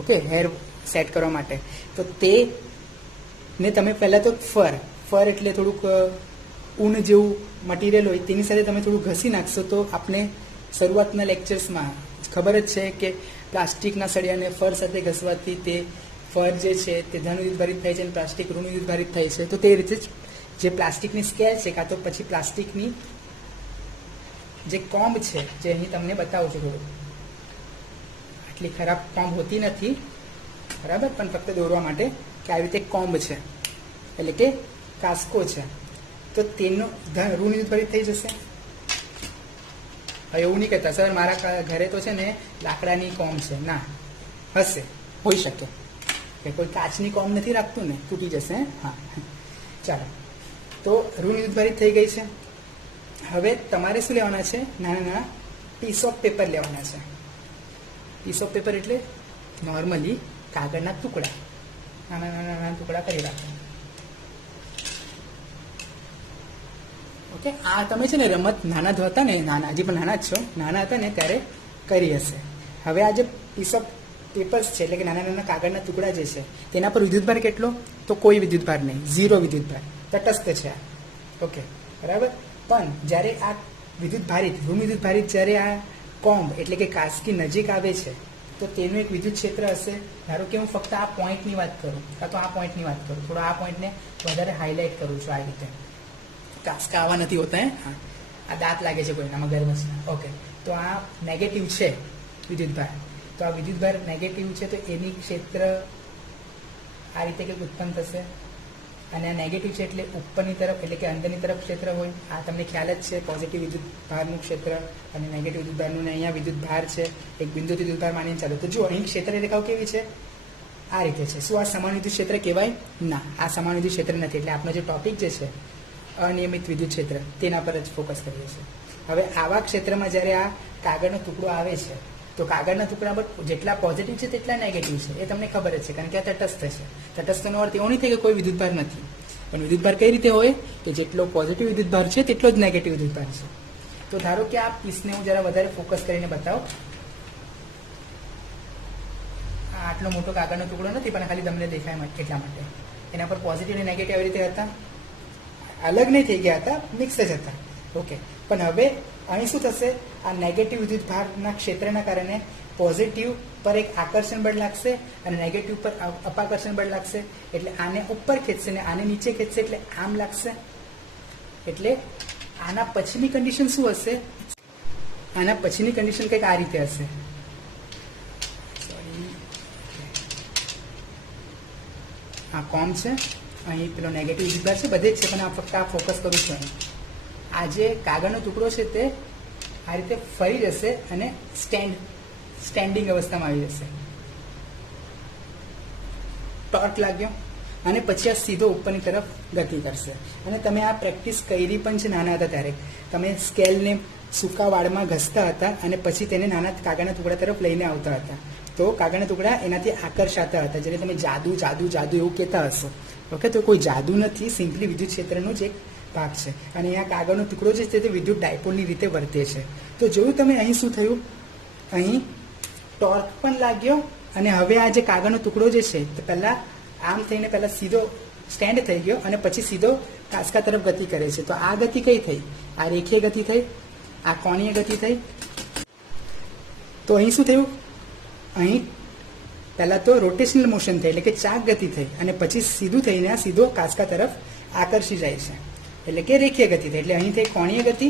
ઓકે, હેર સેટ કરવા માટે, તો તે ને તમે પહેલાં તો ફર એટલે થોડુંક ઊન જેવું મટીરિયલ હોય તેની સાથે તમે થોડું ઘસી નાખશો તો આપણે શરૂઆતના લેક્ચર્સમાં ખબર જ છે કે પ્લાસ્ટિકના સળિયાને ફર સાથે ઘસવાથી તે ફર જે છે તે ધન વિદ્યુતભારિત થાય છે અને પ્લાસ્ટિક ઋણ વિદ્યુતભારિત થાય છે. તો તે રીતે જ જે પ્લાસ્ટિકની સ્કેલ છે કાં તો પછી પ્લાસ્ટિકની જે કોમ્બ છે, જે અહીં તમને બતાવું છું, થોડું આટલી ખરાબ કોમ્બ હોતી નથી, બરાબર, પણ ફક્ત દોરવા માટે કે આવી રીતે કોમ્બ છે એટલે કે કાસ્કો છે, તો તેનો ઋણ વિદ્યુતભારિત થઈ જશે. હવે એવું નહીં કહેતા સર મારા ઘરે તો છે ને લાકડાની કોમ છે, ના, હશે, હોઈ શકે કે કોઈ કાચની કોમ નથી રાખતું ને, તૂટી જશે. હા, ચાલો, તો ઋણ વિદ્યુતભારિત થઈ ગઈ છે. હવે તમારે શું લેવાના છે? નાના નાના પીસ ઓફ પેપર લેવાના છે. પીસ ઓફ પેપર એટલે નોર્મલી કાગળના ટુકડા, નાના નાના નાના ટુકડા કરી રાખવાના. ઓકે, આ તમે છે ને રમત નાના જ હતા ને, નાના હજી પણ નાના જ છો, નાના હતા ને ત્યારે કરી હશે. હવે આ જે પીસ ઓફ પેપર્સ છે એટલે કે નાના નાના કાગળના ટુકડા જે છે તેના પર વિદ્યુતભાર કેટલો? તો કોઈ વિદ્યુતભાર નહીં, 0 વિદ્યુતભાર, તટસ્થ છે આ. ઓકે, બરાબર. પણ જ્યારે આ વિદ્યુતભારિત, ઋણ વિદ્યુતભારિત જ્યારે આ કોમ્બ એટલે કે કાસ્કી નજીક આવે છે તો તેનું એક વિદ્યુત ક્ષેત્ર હશે. ધારો કે હું ફક્ત આ પોઈન્ટની વાત કરું કાં તો આ પોઈન્ટની વાત કરું, થોડો આ પોઈન્ટને વધારે હાઇલાઇટ કરું છું આ રીતે. કાસ્કા આવા નથી હોતા, હા, આ દાંત લાગે છે કોઈનામાં ગર્ભસના. ઓકે, તો આ નેગેટિવ છે વિદ્યુતભાર. તો આ વિદ્યુતભાર નેગેટિવ છે તો એની ક્ષેત્ર આ રીતે કંઈક ઉત્પન્ન થશે. અને આ નેગેટિવ છે એટલે ઉપરની તરફ એટલે કે અંદરની તરફ ક્ષેત્ર હોય. આ તમને ખ્યાલ જ છે પોઝિટિવ વિદ્યુત ભારનું ક્ષેત્ર અને નેગેટિવ વિદ્યુત ભારનું, ને અહીંયા વિદ્યુત ભાર છે એક બિંદુથી વિદ્યુત ભાર માનીને ચાલો. તો જો અહીં ક્ષેત્ર રેખાઓ કેવી છે, આ રીતે છે. શું આ સમાન વિદ્યુત ક્ષેત્ર કહેવાય? ના, આ સમાન વિદ્યુત ક્ષેત્ર નથી. એટલે આપણો જે ટોપિક જે છે અનિયમિત વિદ્યુત ક્ષેત્ર તેના પર જ ફોકસ કરીએ છીએ. હવે આવા ક્ષેત્રમાં જ્યારે આ કાગળનો ટુકડો આવે છે તો કાગળના ટુકડા પર જેટલા પોઝિટિવ છે તેટલા નેગેટિવ છે એ તમને ખબર જ છે, કારણ કે આ તટસ્થ છે. તટસ્થનો અર્થ એવો નહીં થાય કે કોઈ વિદ્યુતભાર નથી, પણ વિદ્યુતભાર કઈ રીતે હોય કે જેટલો પોઝિટિવ વિદ્યુતભાર છે તેટલો જ નેગેટિવ વિદ્યુતભાર છે. તો ધારો કે આ પીસને હું જરા વધારે ફોકસ કરીને બતાવો. આટલો મોટો કાગળનો ટુકડો નથી, પણ ખાલી તમને દેખાય એટલા માટે. એના પર પોઝિટિવ અને નેગેટિવ આવી રીતે હતા, અલગ નહીં થઈ ગયા હતા, મિક્સ જ હતા. ઓકે, પણ હવે અહીં શું થશે, આ નેગેટિવ વિદ્યુત ભારના ક્ષેત્રના કારણે પોઝિટિવ પર એક આકર્ષણ બળ લાગશે અને નેગેટિવ પર અપાકર્ષણ બળ લાગશે. એટલે આને ઉપર ખેંચશે ને આને નીચે ખેંચશે, એટલે આમ લાગશે. એટલે આના પછીની કન્ડિશન શું હશે, આના પછીની કન્ડિશન કંઈક આ રીતે હશે. આ કોમ છે, અહીં પેલો નેગેટિવ વિદ્યુતભાર છે, બધે જ છે, પણ આ ફક્ત આ ફોકસ કરું છું અહીં. આ જે કાગળનો ટુકડો છે તે આ રીતે ફરી જશે અને સ્ટેન્ડિંગ અવસ્થામાં આવી જશે. ટોર્ક લાગ્યો અને પછી આ સીધો ઉપરની તરફ ગતિ કરશે. અને તમે આ પ્રેક્ટિસ કરી પણ છે નાના હતા ત્યારે. તમે સ્કેલને સૂકા વાળમાં ઘસતા હતા અને પછી તેને નાના કાગળના ટુકડા તરફ લઈને આવતા હતા. તો કાગળના ટુકડા એનાથી આકર્ષાતા હતા, જ્યારે તમે જાદુ જાદુ જાદુ એવું કહેતા હશો. ઓકે, તો કોઈ જાદુ નથી, સિમ્પલી વિદ્યુત ક્ષેત્રનો જ એક ભાગ છે. અને અહીંયા કાગળનો ટુકડો જે છે તે વિદ્યુત ડાયપોલની રીતે વર્તે છે. તો જોયું તમે અહીં શું થયું, અહીં ટોર્ક પણ લાગ્યો અને હવે આ જે કાગળનો ટુકડો જે છે તે પહેલાં આમ થઈને પહેલાં સીધો સ્ટેન્ડ થઈ ગયો અને પછી સીધો કાંસકા તરફ ગતિ કરે છે. તો આ ગતિ કઈ થઈ, આ રેખીય ગતિ થઈ, આ કોણીય ગતિ થઈ. તો અહીં શું થયું, અહીં પહેલાં તો રોટેશનલ મોશન થઈ એટલે કે ચાક ગતિ થઈ અને પછી સીધું થઈને આ સીધો કાંસકા તરફ આકર્ષી જાય છે એટલે કે રેખીય ગતિ થઈ. એટલે અહીં થઈ કોણીય ગતિ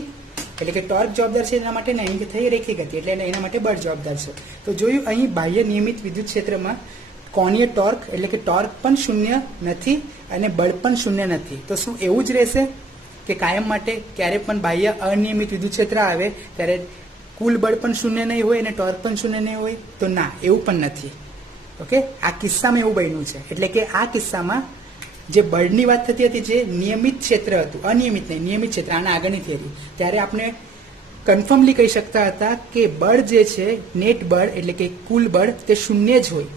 એટલે કે ટોર્ક જવાબદાર છે એના માટે, ને અહીં થઈ રેખીય ગતિ એટલે એના માટે બળ જવાબદાર છે. તો જોયું અહીં બાહ્ય નિયમિત વિદ્યુત ક્ષેત્રમાં કોણીય ટોર્ક એટલે કે ટોર્ક પણ શૂન્ય નથી અને બળ પણ શૂન્ય નથી. તો શું એવું જ રહેશે કે કાયમ માટે ક્યારે પણ બાહ્ય અનિયમિત વિદ્યુત ક્ષેત્ર આવે ત્યારે કુલ બળ પણ શૂન્ય નહીં હોય અને ટોર્ક પણ શૂન્ય નહીં હોય? તો ના, એવું પણ નથી. ઓકે, આ કિસ્સામાં એવું બન્યું છે. એટલે કે આ કિસ્સામાં જે બળની વાત થતી હતી, જે નિયમિત ક્ષેત્ર હતું, અનિયમિત નહીં, નિયમિત ક્ષેત્ર, આના આગળની થિયરી, ત્યારે આપણે કન્ફર્મલી કહી શકતા હતા કે બળ જે છે નેટ બળ એટલે કે કુલ બળ તે શૂન્ય જ હોય.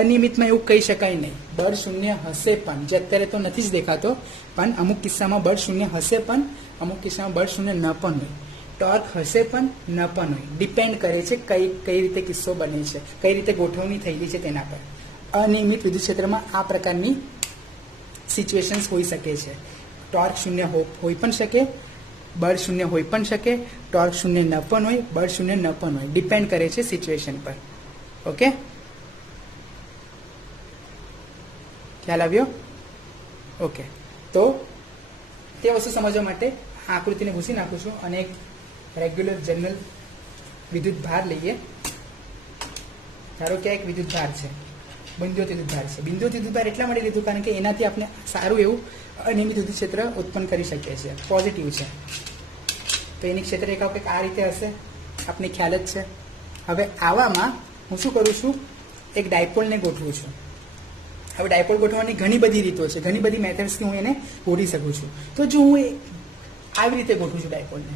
અનિયમિતમાં એવું કહી શકાય નહીં, બળ શૂન્ય હશે પણ, જે અત્યારે તો નથી જ દેખાતો, પણ અમુક કિસ્સામાં બળ શૂન્ય હશે પણ અમુક કિસ્સામાં બળ શૂન્ય ન પણ હોય. ટોર્ક હશે પણ ન પણ હોય. ડિપેન્ડ કરે છે કઈ રીતે કિસ્સો બને છે, કઈ રીતે ગોઠવણી થયેલી છે તેના પર. અનિયમિત વિદ્યુત ક્ષેત્રમાં આ પ્રકારની સિચ્યુએશન્સ હોઈ શકે છે. ટોર્ક શૂન્ય હોઈ પણ શકે, બળ શૂન્ય હોઈ પણ શકે, ટોર્ક શૂન્ય ન પણ હોય, બળ શૂન્ય ન પણ હોય. ડિપેન્ડ કરે છે સિચ્યુએશન પર. ઓકે, ખ્યાલ આવ્યો? ઓકે, તો તે વસ્તુ સમજવા માટે આ આકૃતિને ભૂસી નાખું છું અને એક રેગ્યુલર જનરલ વિદ્યુત ભાર લઈએ. ધારો કે એક વિદ્યુત ભાર છે, બિંદુવત વિદ્યુત ભાર છે. બિંદુવત વિદ્યુત ભાર એટલા માટે લીધું કારણ કે એનાથી આપણે સારું એવું અનિયમિત વિદ્યુત ક્ષેત્ર ઉત્પન્ન કરી શકીએ છીએ. પોઝિટિવ છે તો એની ક્ષેત્ર રેખાઓ કંઈક આ રીતે હશે, આપને ખ્યાલ જ છે. હવે આવામાં હું શું કરું છું, એક ડાયપોલને ગોઠવું છું. હવે ડાયપોલ ગોઠવવાની ઘણી બધી રીતો છે, ઘણી બધી મેથડ્સથી હું એને ગોઠવી શકું છું. તો જો હું આવી રીતે ગોઠવું છું ડાયપોલને,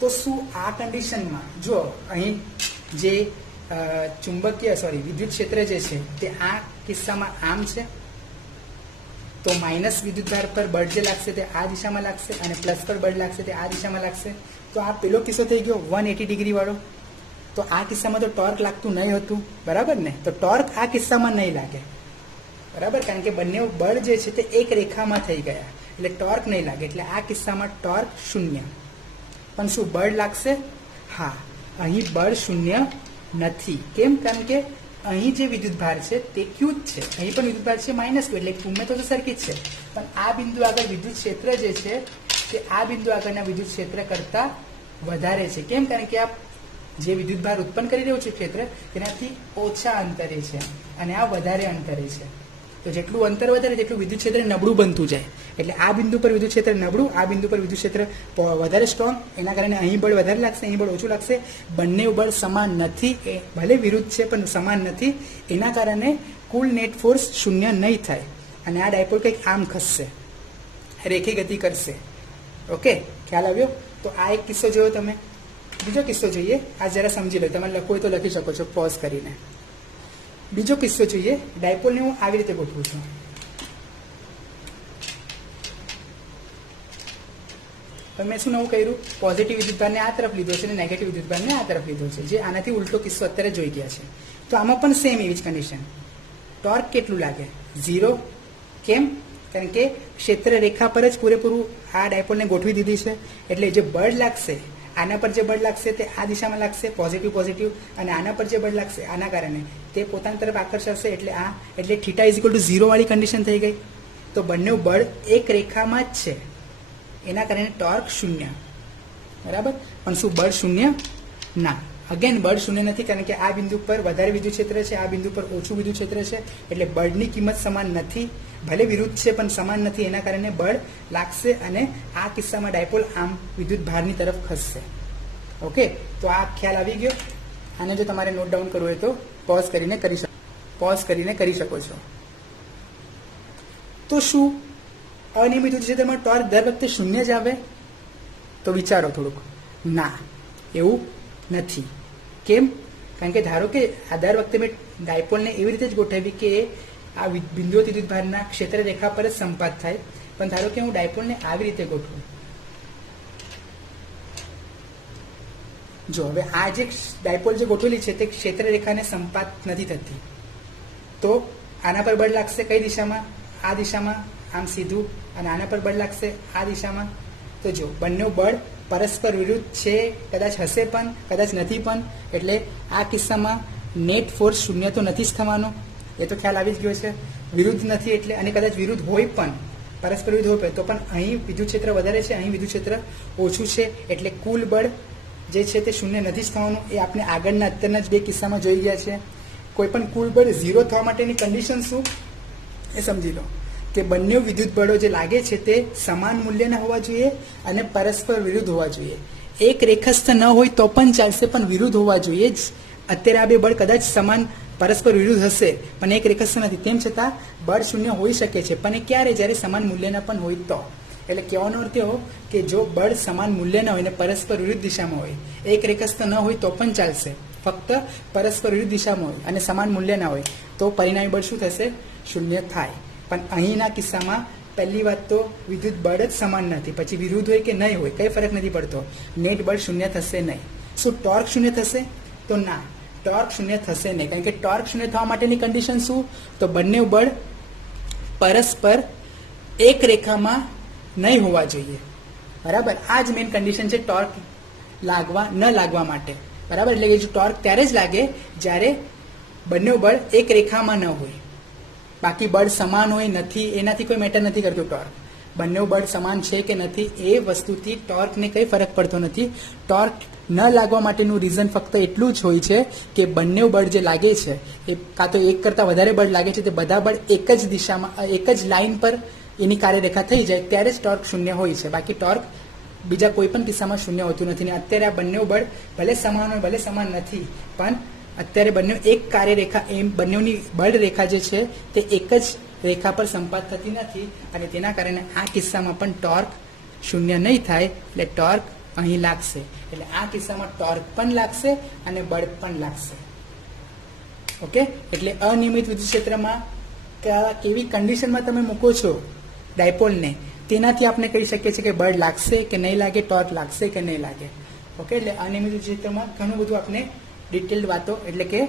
તો શું આ કન્ડિશનમાં જો અહીં જે વિદ્યુત ક્ષેત્ર જે છે તે આ કિસ્સામાં આમ છે, તો માઇનસ વિદ્યુતભાર પર બળ જે લાગશે તે આ દિશામાં લાગશે અને પ્લસ પર બળ લાગશે તે આ દિશામાં લાગશે. તો આ પેલો કિસ્સો થઈ ગયો 180 ડિગ્રી વાળો. તો આ કિસ્સામાં તો ટોર્ક લાગતું નહીં હતું, બરાબર ને? તો ટોર્ક આ કિસ્સામાં નહીં લાગે, બરાબર, કારણ કે બંને બળ જે છે તે એક રેખામાં થઈ ગયા એટલે ટોર્ક નહીં લાગે. એટલે આ કિસ્સામાં ટોર્ક શૂન્ય. પણ શું બળ લાગશે? હા, અહીં બળ શૂન્ય નથી. કેમ? કારણ કે અહીં જે વિદ્યુતભાર છે તે ક્યુ જ છે, અહીં પણ વિદ્યુતભાર છે માઇનસ ક્યુ, એટલે ટુમે તો સરખી જ છે. પણ આ બિંદુ આગળ વિદ્યુત ક્ષેત્ર જે છે તે આ બિંદુ આગળના વિદ્યુત ક્ષેત્ર કરતાં વધારે છે. કેમ? કારણ કે આ જે વિદ્યુતભાર ઉત્પન્ન કરી રહ્યું છે ક્ષેત્ર તેનાથી ઓછા અંતરે છે અને આ વધારે અંતરે છે. તો જેટલું અંતર વધારે તેટલું વિદ્યુત ક્ષેત્ર નબળું બનતું જાય. એટલે આ બિંદુ પર વિદ્યુત ક્ષેત્ર નબળું, આ બિંદુ પર વિદ્યુત ક્ષેત્ર વધારે સ્ટ્રોંગ. એના કારણે અહીં બળ વધારે લાગશે, અહીં બળ ઓછું લાગશે. બંને બળ સમાન નથી, એ ભલે વિરુદ્ધ છે પણ સમાન નથી. એના કારણે કુલ નેટ ફોર્સ શૂન્ય નહીં થાય અને આ ડાયપોલ કંઈક આમ ખસશે, રેખી ગતિ કરશે. ઓકે, ખ્યાલ આવ્યો? તો આ એક કિસ્સો જોયો તમે. બીજો કિસ્સો જોઈએ, આ જરા સમજી લો. તમારે લખવું હોય તો લખી શકો છો પોઝ કરીને. બીજો કિસ્સો જોઈએ. ડાયપોલને હું આવી રીતે ગોઠવું છું. પણ મેં શું નવું કર્યું? પોઝિટિવ વિદ્યુતભારને આ તરફ લીધો છે અને નેગેટિવ વિદ્યુતભારને આ તરફ લીધો છે, જે આનાથી ઉલટો કિસ્સો અત્યારે જોઈ ગયા છે. તો આમાં પણ સેમ એવી જ કન્ડિશન. ટોર્ક કેટલું લાગે? 0. કેમ? કારણ કે ક્ષેત્ર રેખા પર જ પૂરેપૂરું આ ડાયપોલને ગોઠવી દીધી છે. એટલે જે બળ લાગશે, આના પર જે બળ લાગશે તે આ દિશામાં લાગશે, પોઝિટિવ પોઝિટિવ, અને આના પર જે બળ લાગશે આના કારણે તે પોતાની તરફ આકર્ષાશે. એટલે થીટા ઇઝ ઇક્વલ ટુ 0 વાળી કન્ડિશન થઈ ગઈ. તો બંને બળ એક રેખામાં જ છે, એના કારણે ટોર્ક 0. બરાબર? પણ શું બળ 0? ના. અગેન બળ 0 નથી, કારણ કે આ બિંદુ પર વધારે વિદ્યુત ક્ષેત્ર છે, આ બિંદુ પર ઓછું વિદ્યુત ક્ષેત્ર છે. એટલે બળની કિંમત સમાન નથી, ભલે વિરુદ્ધ છે પણ સમાન નથી. એના કારણે બળ લાગશે અને આ કિસ્સામાં ડાયપોલ આમ વિદ્યુત ભારની તરફ ખસશે. ઓકે, તો આ ખ્યાલ આવી ગયો. આને જો તમારે નોટ ડાઉન કરવું હોય તો પોઝ કરીને કરી શકો છો. તો શું અનિયમિત વિદ્યુત ક્ષેત્રમાં ટોર્ક દર વખતે 0 જ આવે? તો વિચારો થોડુંક. ના, એવું નથી. કેમ? કારણ કે ધારો કે આ દર વખતે મેં ડાયપોલને એવી રીતે જ ગોઠવી કે આ બિંદુઓથી વિદ્યુતભારના ક્ષેત્ર રેખા પર જ સંપાત થાય. પણ ધારો કે હું ડાયપોલને આવી રીતે ગોઠવું. જો હવે આ જે ડાયપોલ જે ગોઠવેલી છે તે ક્ષેત્ર રેખાને સંપાત નથી થતી. તો આના પર બળ લાગશે કઈ દિશામાં? આ દિશામાં, આમ સીધું. અને આના પર બળ લાગશે આ દિશામાં. તો જો બંને બળ પરસ્પર વિરુદ્ધ છે, કદાચ હશે પણ કદાચ નથી પણ. એટલે આ કિસ્સામાં નેટ ફોર્સ 0 તો નથી જ થવાનો, એ તો ખ્યાલ આવી જ ગયો છે. વિરુદ્ધ નથી એટલે, અને કદાચ વિરુદ્ધ હોય પણ, પરસ્પર વિરુદ્ધ હોય તો પણ અહીં વિદ્યુત ક્ષેત્ર વધારે છે, અહીં વિદ્યુત ક્ષેત્ર ઓછું છે. એટલે કુલ બળ જે છે તે 0 નથી જ થવાનું. એ આપણે આગળના અત્યારના જ 2 કિસ્સામાં જોઈ ગયા છે. કોઈ પણ કુલ બળ 0 થવા માટેની કન્ડિશન શું એ સમજી લો કે બંને વિદ્યુત બળો જે લાગે છે તે સમાન મૂલ્યના હોવા જોઈએ અને પરસ્પર વિરુદ્ધ હોવા જોઈએ. એક રેખસ્થ ન હોય તો પણ ચાલશે, પણ વિરુદ્ધ હોવા જોઈએ જ. અત્યારે આ 2 બળ કદાચ સમાન પરસ્પર વિરુદ્ધ હશે પણ એક રેખસ્થ નથી, તેમ છતાં બળ 0 હોઈ શકે છે. પણ એ ક્યારે? જ્યારે સમાન મૂલ્યના પણ હોય તો. એટલે કહેવાનો અર્થ એવો કે જો બળ સમાન મૂલ્યના હોય ને પરસ્પર વિરુદ્ધ દિશામાં હોય, એક રેખસ્થ ન હોય તો પણ ચાલશે, ફક્ત પરસ્પર વિરુદ્ધ દિશામાં હોય અને સમાન મૂલ્યના હોય તો પરિણામી બળ શું થશે? 0 થાય. પણ અહીંના કિસ્સામાં પહેલી વાત તો વિદ્યુત બળ જ સમાન નથી, પછી વિરુદ્ધ હોય કે નહીં હોય કંઈ ફરક નથી પડતો. નેટ બળ 0 થશે નહીં. શું ટોર્ક 0 થશે? તો ના, ટોર્ક 0 થશે નહીં. કારણ કે ટોર્ક 0 થવા માટેની કન્ડિશન શું? તો બંને બળ પરસ્પર એક રેખામાં નહીં હોવા જોઈએ. બરાબર? આ જ મેઇન કન્ડિશન છે ટોર્ક ન લાગવા માટે. બરાબર? એટલે કે જો ટોર્ક ત્યારે જ લાગે જ્યારે બંને બળ એક રેખામાં ન હોય. બાકી બળ સમાન હોય નથી એનાથી કોઈ મેટર નથી કરતું ટોર્ક. બંને બળ સમાન છે કે નથી એ વસ્તુથી ટોર્કને કંઈ ફરક પડતો નથી. ટોર્ક ન લાગવા માટેનું રીઝન ફક્ત એટલું જ હોય છે કે બંને બળ જે લાગે છે એ કાં તો એક કરતાં વધારે બળ લાગે છે, તે બધા બળ એક જ દિશામાં, એક જ લાઇન પર એની કાર્યરેખા થઈ જાય ત્યારે જ ટોર્ક 0 હોય છે. બાકી ટોર્ક બીજા કોઈ પણ કિસ્સામાં 0 હોતું નથી. ને અત્યારે આ બંને બળ ભલે સમાન હોય ભલે સમાન નથી, પણ અત્યારે બંને એક કાર્યરેખા, એમ બંનેની બળ રેખા જે છે તે એક જ રેખા પર સંપાત થતી નથી. અને તેના કારણે આ કિસ્સામાં પણ ટોર્ક 0 નહીં થાય. એટલે ટોર્ક અહીં લાગશે. એટલે આ કિસ્સામાં ટોર્ક પણ લાગશે અને બળ પણ લાગશે. ઓકે? એટલે અનિયમિત વિદ્યુત ક્ષેત્રમાં કેવી કન્ડિશનમાં તમે મૂકો છો ડાયપોલને, તેનાથી આપણે કહી શકીએ છીએ કે બળ લાગશે કે નહીં લાગે, ટોર્ક લાગશે કે નહીં લાગે. ઓકે? એટલે અનિયમિત વિદ્યુત ક્ષેત્રમાં ઘણું બધું આપણે ડિટેલ્ડ વાતો, એટલે કે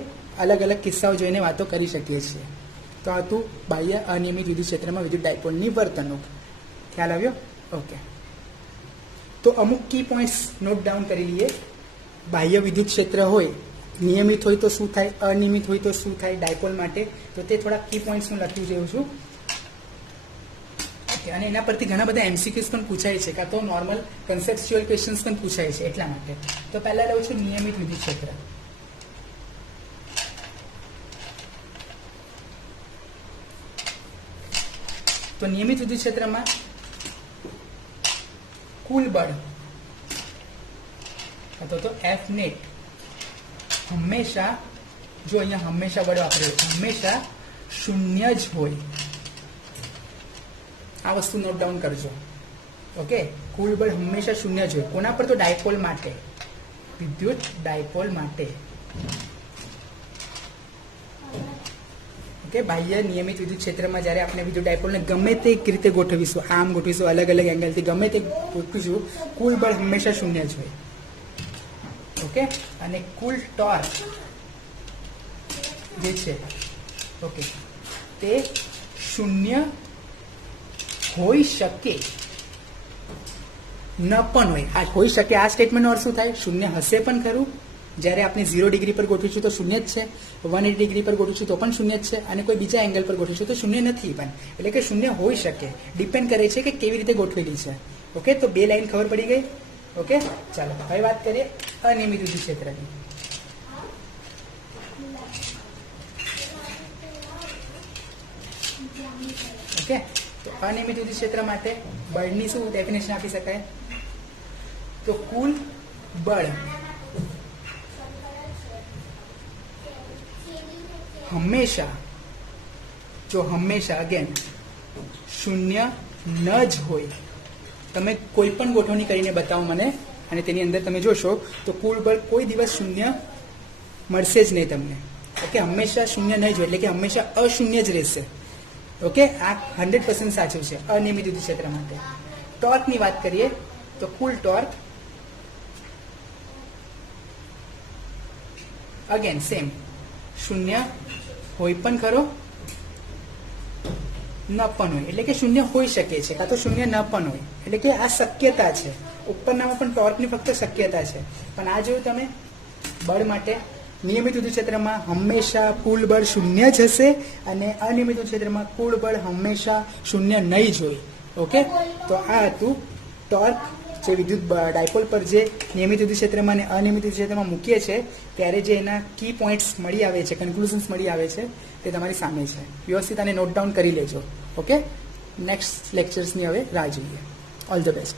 અલગ અલગ કિસ્સાઓ જોઈને વાતો કરી શકીએ છીએ. તો આ હતું બાહ્ય અનિયમિત વિદ્યુત ક્ષેત્રમાં વિદ્યુત ડાયપોલની વર્તણૂક. ખ્યાલ આવ્યો? ઓકે. તો અમુક કી પોઈન્ટ્સ નોટ ડાઉન કરી લઈએ. બાહ્ય વિદ્યુત ક્ષેત્ર હોય, નિયમિત હોય તો શું થાય, અનિયમિત હોય તો શું થાય ડાયપોલ માટે, તો તે થોડા કી પોઈન્ટ્સ હું લખી રહ્યો છું. ઓકે, અને એના પરથી ઘણા બધા એમસીક્યુઝ પણ પૂછાય છે, કાં તો નોર્મલ કન્સેપ્ચ્યુઅલ ક્વેશ્ચન્સ પણ પૂછાય છે, એટલા માટે. તો પહેલા લઉં છું નિયમિત વિદ્યુત ક્ષેત્ર. તો નિયમિત વિદ્યુત ક્ષેત્રમાં કુલ બળ અથવા તો એફ નેટ હંમેશા, જો અહીંયા હંમેશા બળ વાપર્યું, હંમેશા શૂન્ય જ હોય. આ વસ્તુ નોટ ડાઉન કરજો. ઓકે, કુલ બળ હંમેશા શૂન્ય જ હોય. કોના પર? તો ડાયપોલ માટે, વિદ્યુત ડાયપોલ માટે. ઓકે, બાહ્ય નિયમિત વિદ્યુત ક્ષેત્રમાં જ્યારે આપણે વિદ્યુત ડાયપોલને ગમે તે રીતે ગોઠવીશું, આમ ગોઠવીશું, અલગ અલગ એંગલથી ગમે તે ગોઠવીશું, કુલ બળ હંમેશા શૂન્ય જ હોય. ઓકે, અને કુલ ટોર્ક જે છે, ઓકે, તે શૂન્ય હોઈ શકે ન પણ હોય. આ હોઈ શકે, આ સ્ટેટમેન્ટનો અર્થ શું થાય? શૂન્ય હશે પણ ખરું, જ્યારે આપણે 0 ડિગ્રી પર ગોઠવીશું તો શૂન્ય જ છે, 180 ડિગ્રી પર ગોઠવીશું તો પણ શૂન્ય જ છે, અને કોઈ બીજા એંગલ પર ગોઠવીશું તો શૂન્ય નથી પણ. એટલે કે શૂન્ય હોઈ શકે, ડિપેન્ડ કરે છે કે કેવી રીતે ગોઠવેલી છે. ઓકે, તો બે લાઈન ખબર પડી ગઈ. ઓકે, ચાલો હવે વાત કરીએ અનિયમિત વિદ્યુત ક્ષેત્રની. ઓકે, તો અનિયમિત વિદ્યુત ક્ષેત્ર માટે બળની શું ડેફિનેશન આપી શકાય? તો કુલ બળ હંમેશા, જો હંમેશા અગેન શૂન્ય ન જ હોય. તમે કોઈ પણ ગોઠવણી કરીને બતાવો મને, અને તેની અંદર તમે જોશો તો કુલ બળ કોઈ દિવસ શૂન્ય મળશે જ નહીં તમને. ઓકે, હંમેશા શૂન્ય નહીં જ હોય, એટલે કે હંમેશા અશૂન્ય જ રહેશે. ઓકે, આ 100% સાચું છે અનિયમિત વિદ્યુત ક્ષેત્ર માટે. ટોર્કની વાત કરીએ તો કુલ ટોર્ક અગેન સેમ, શૂન્ય હોય પણ ખરો, ન પણ હોય. એટલે કે શૂન્ય હોઈ શકે છે, કાં તો શૂન્ય ન પણ હોય. એટલે કે આ શક્યતા છે. ઉપરનામાં પણ ટોર્કની ફક્ત શક્યતા છે. પણ આ જોયું તમે, બળ માટે નિયમિત વિદ્યુત ક્ષેત્રમાં હંમેશા કુલ બળ શૂન્ય જ હશે, અને અનિયમિત વિદ્યુત ક્ષેત્રમાં કુલ બળ હંમેશા શૂન્ય નહીં જ હોય. ઓકે, તો આ હતું ટોર્ક, જે વિદ્યુત ડાયપોલ પર જે નિયમિત વિદ્યુત ક્ષેત્રમાં અને અનિયમિત વિદ્યુત ક્ષેત્રમાં મૂકીએ છીએ ત્યારે જે એના કી પોઈન્ટ્સ મળી આવે છે, કન્ક્લુઝન્સ મળી આવે છે, તે તમારી સામે છે. વ્યવસ્થિત આને નોટ ડાઉન કરી લેજો. ઓકે, નેક્સ્ટ લેક્ચર્સની હવે રાહ જોઈએ. All the best.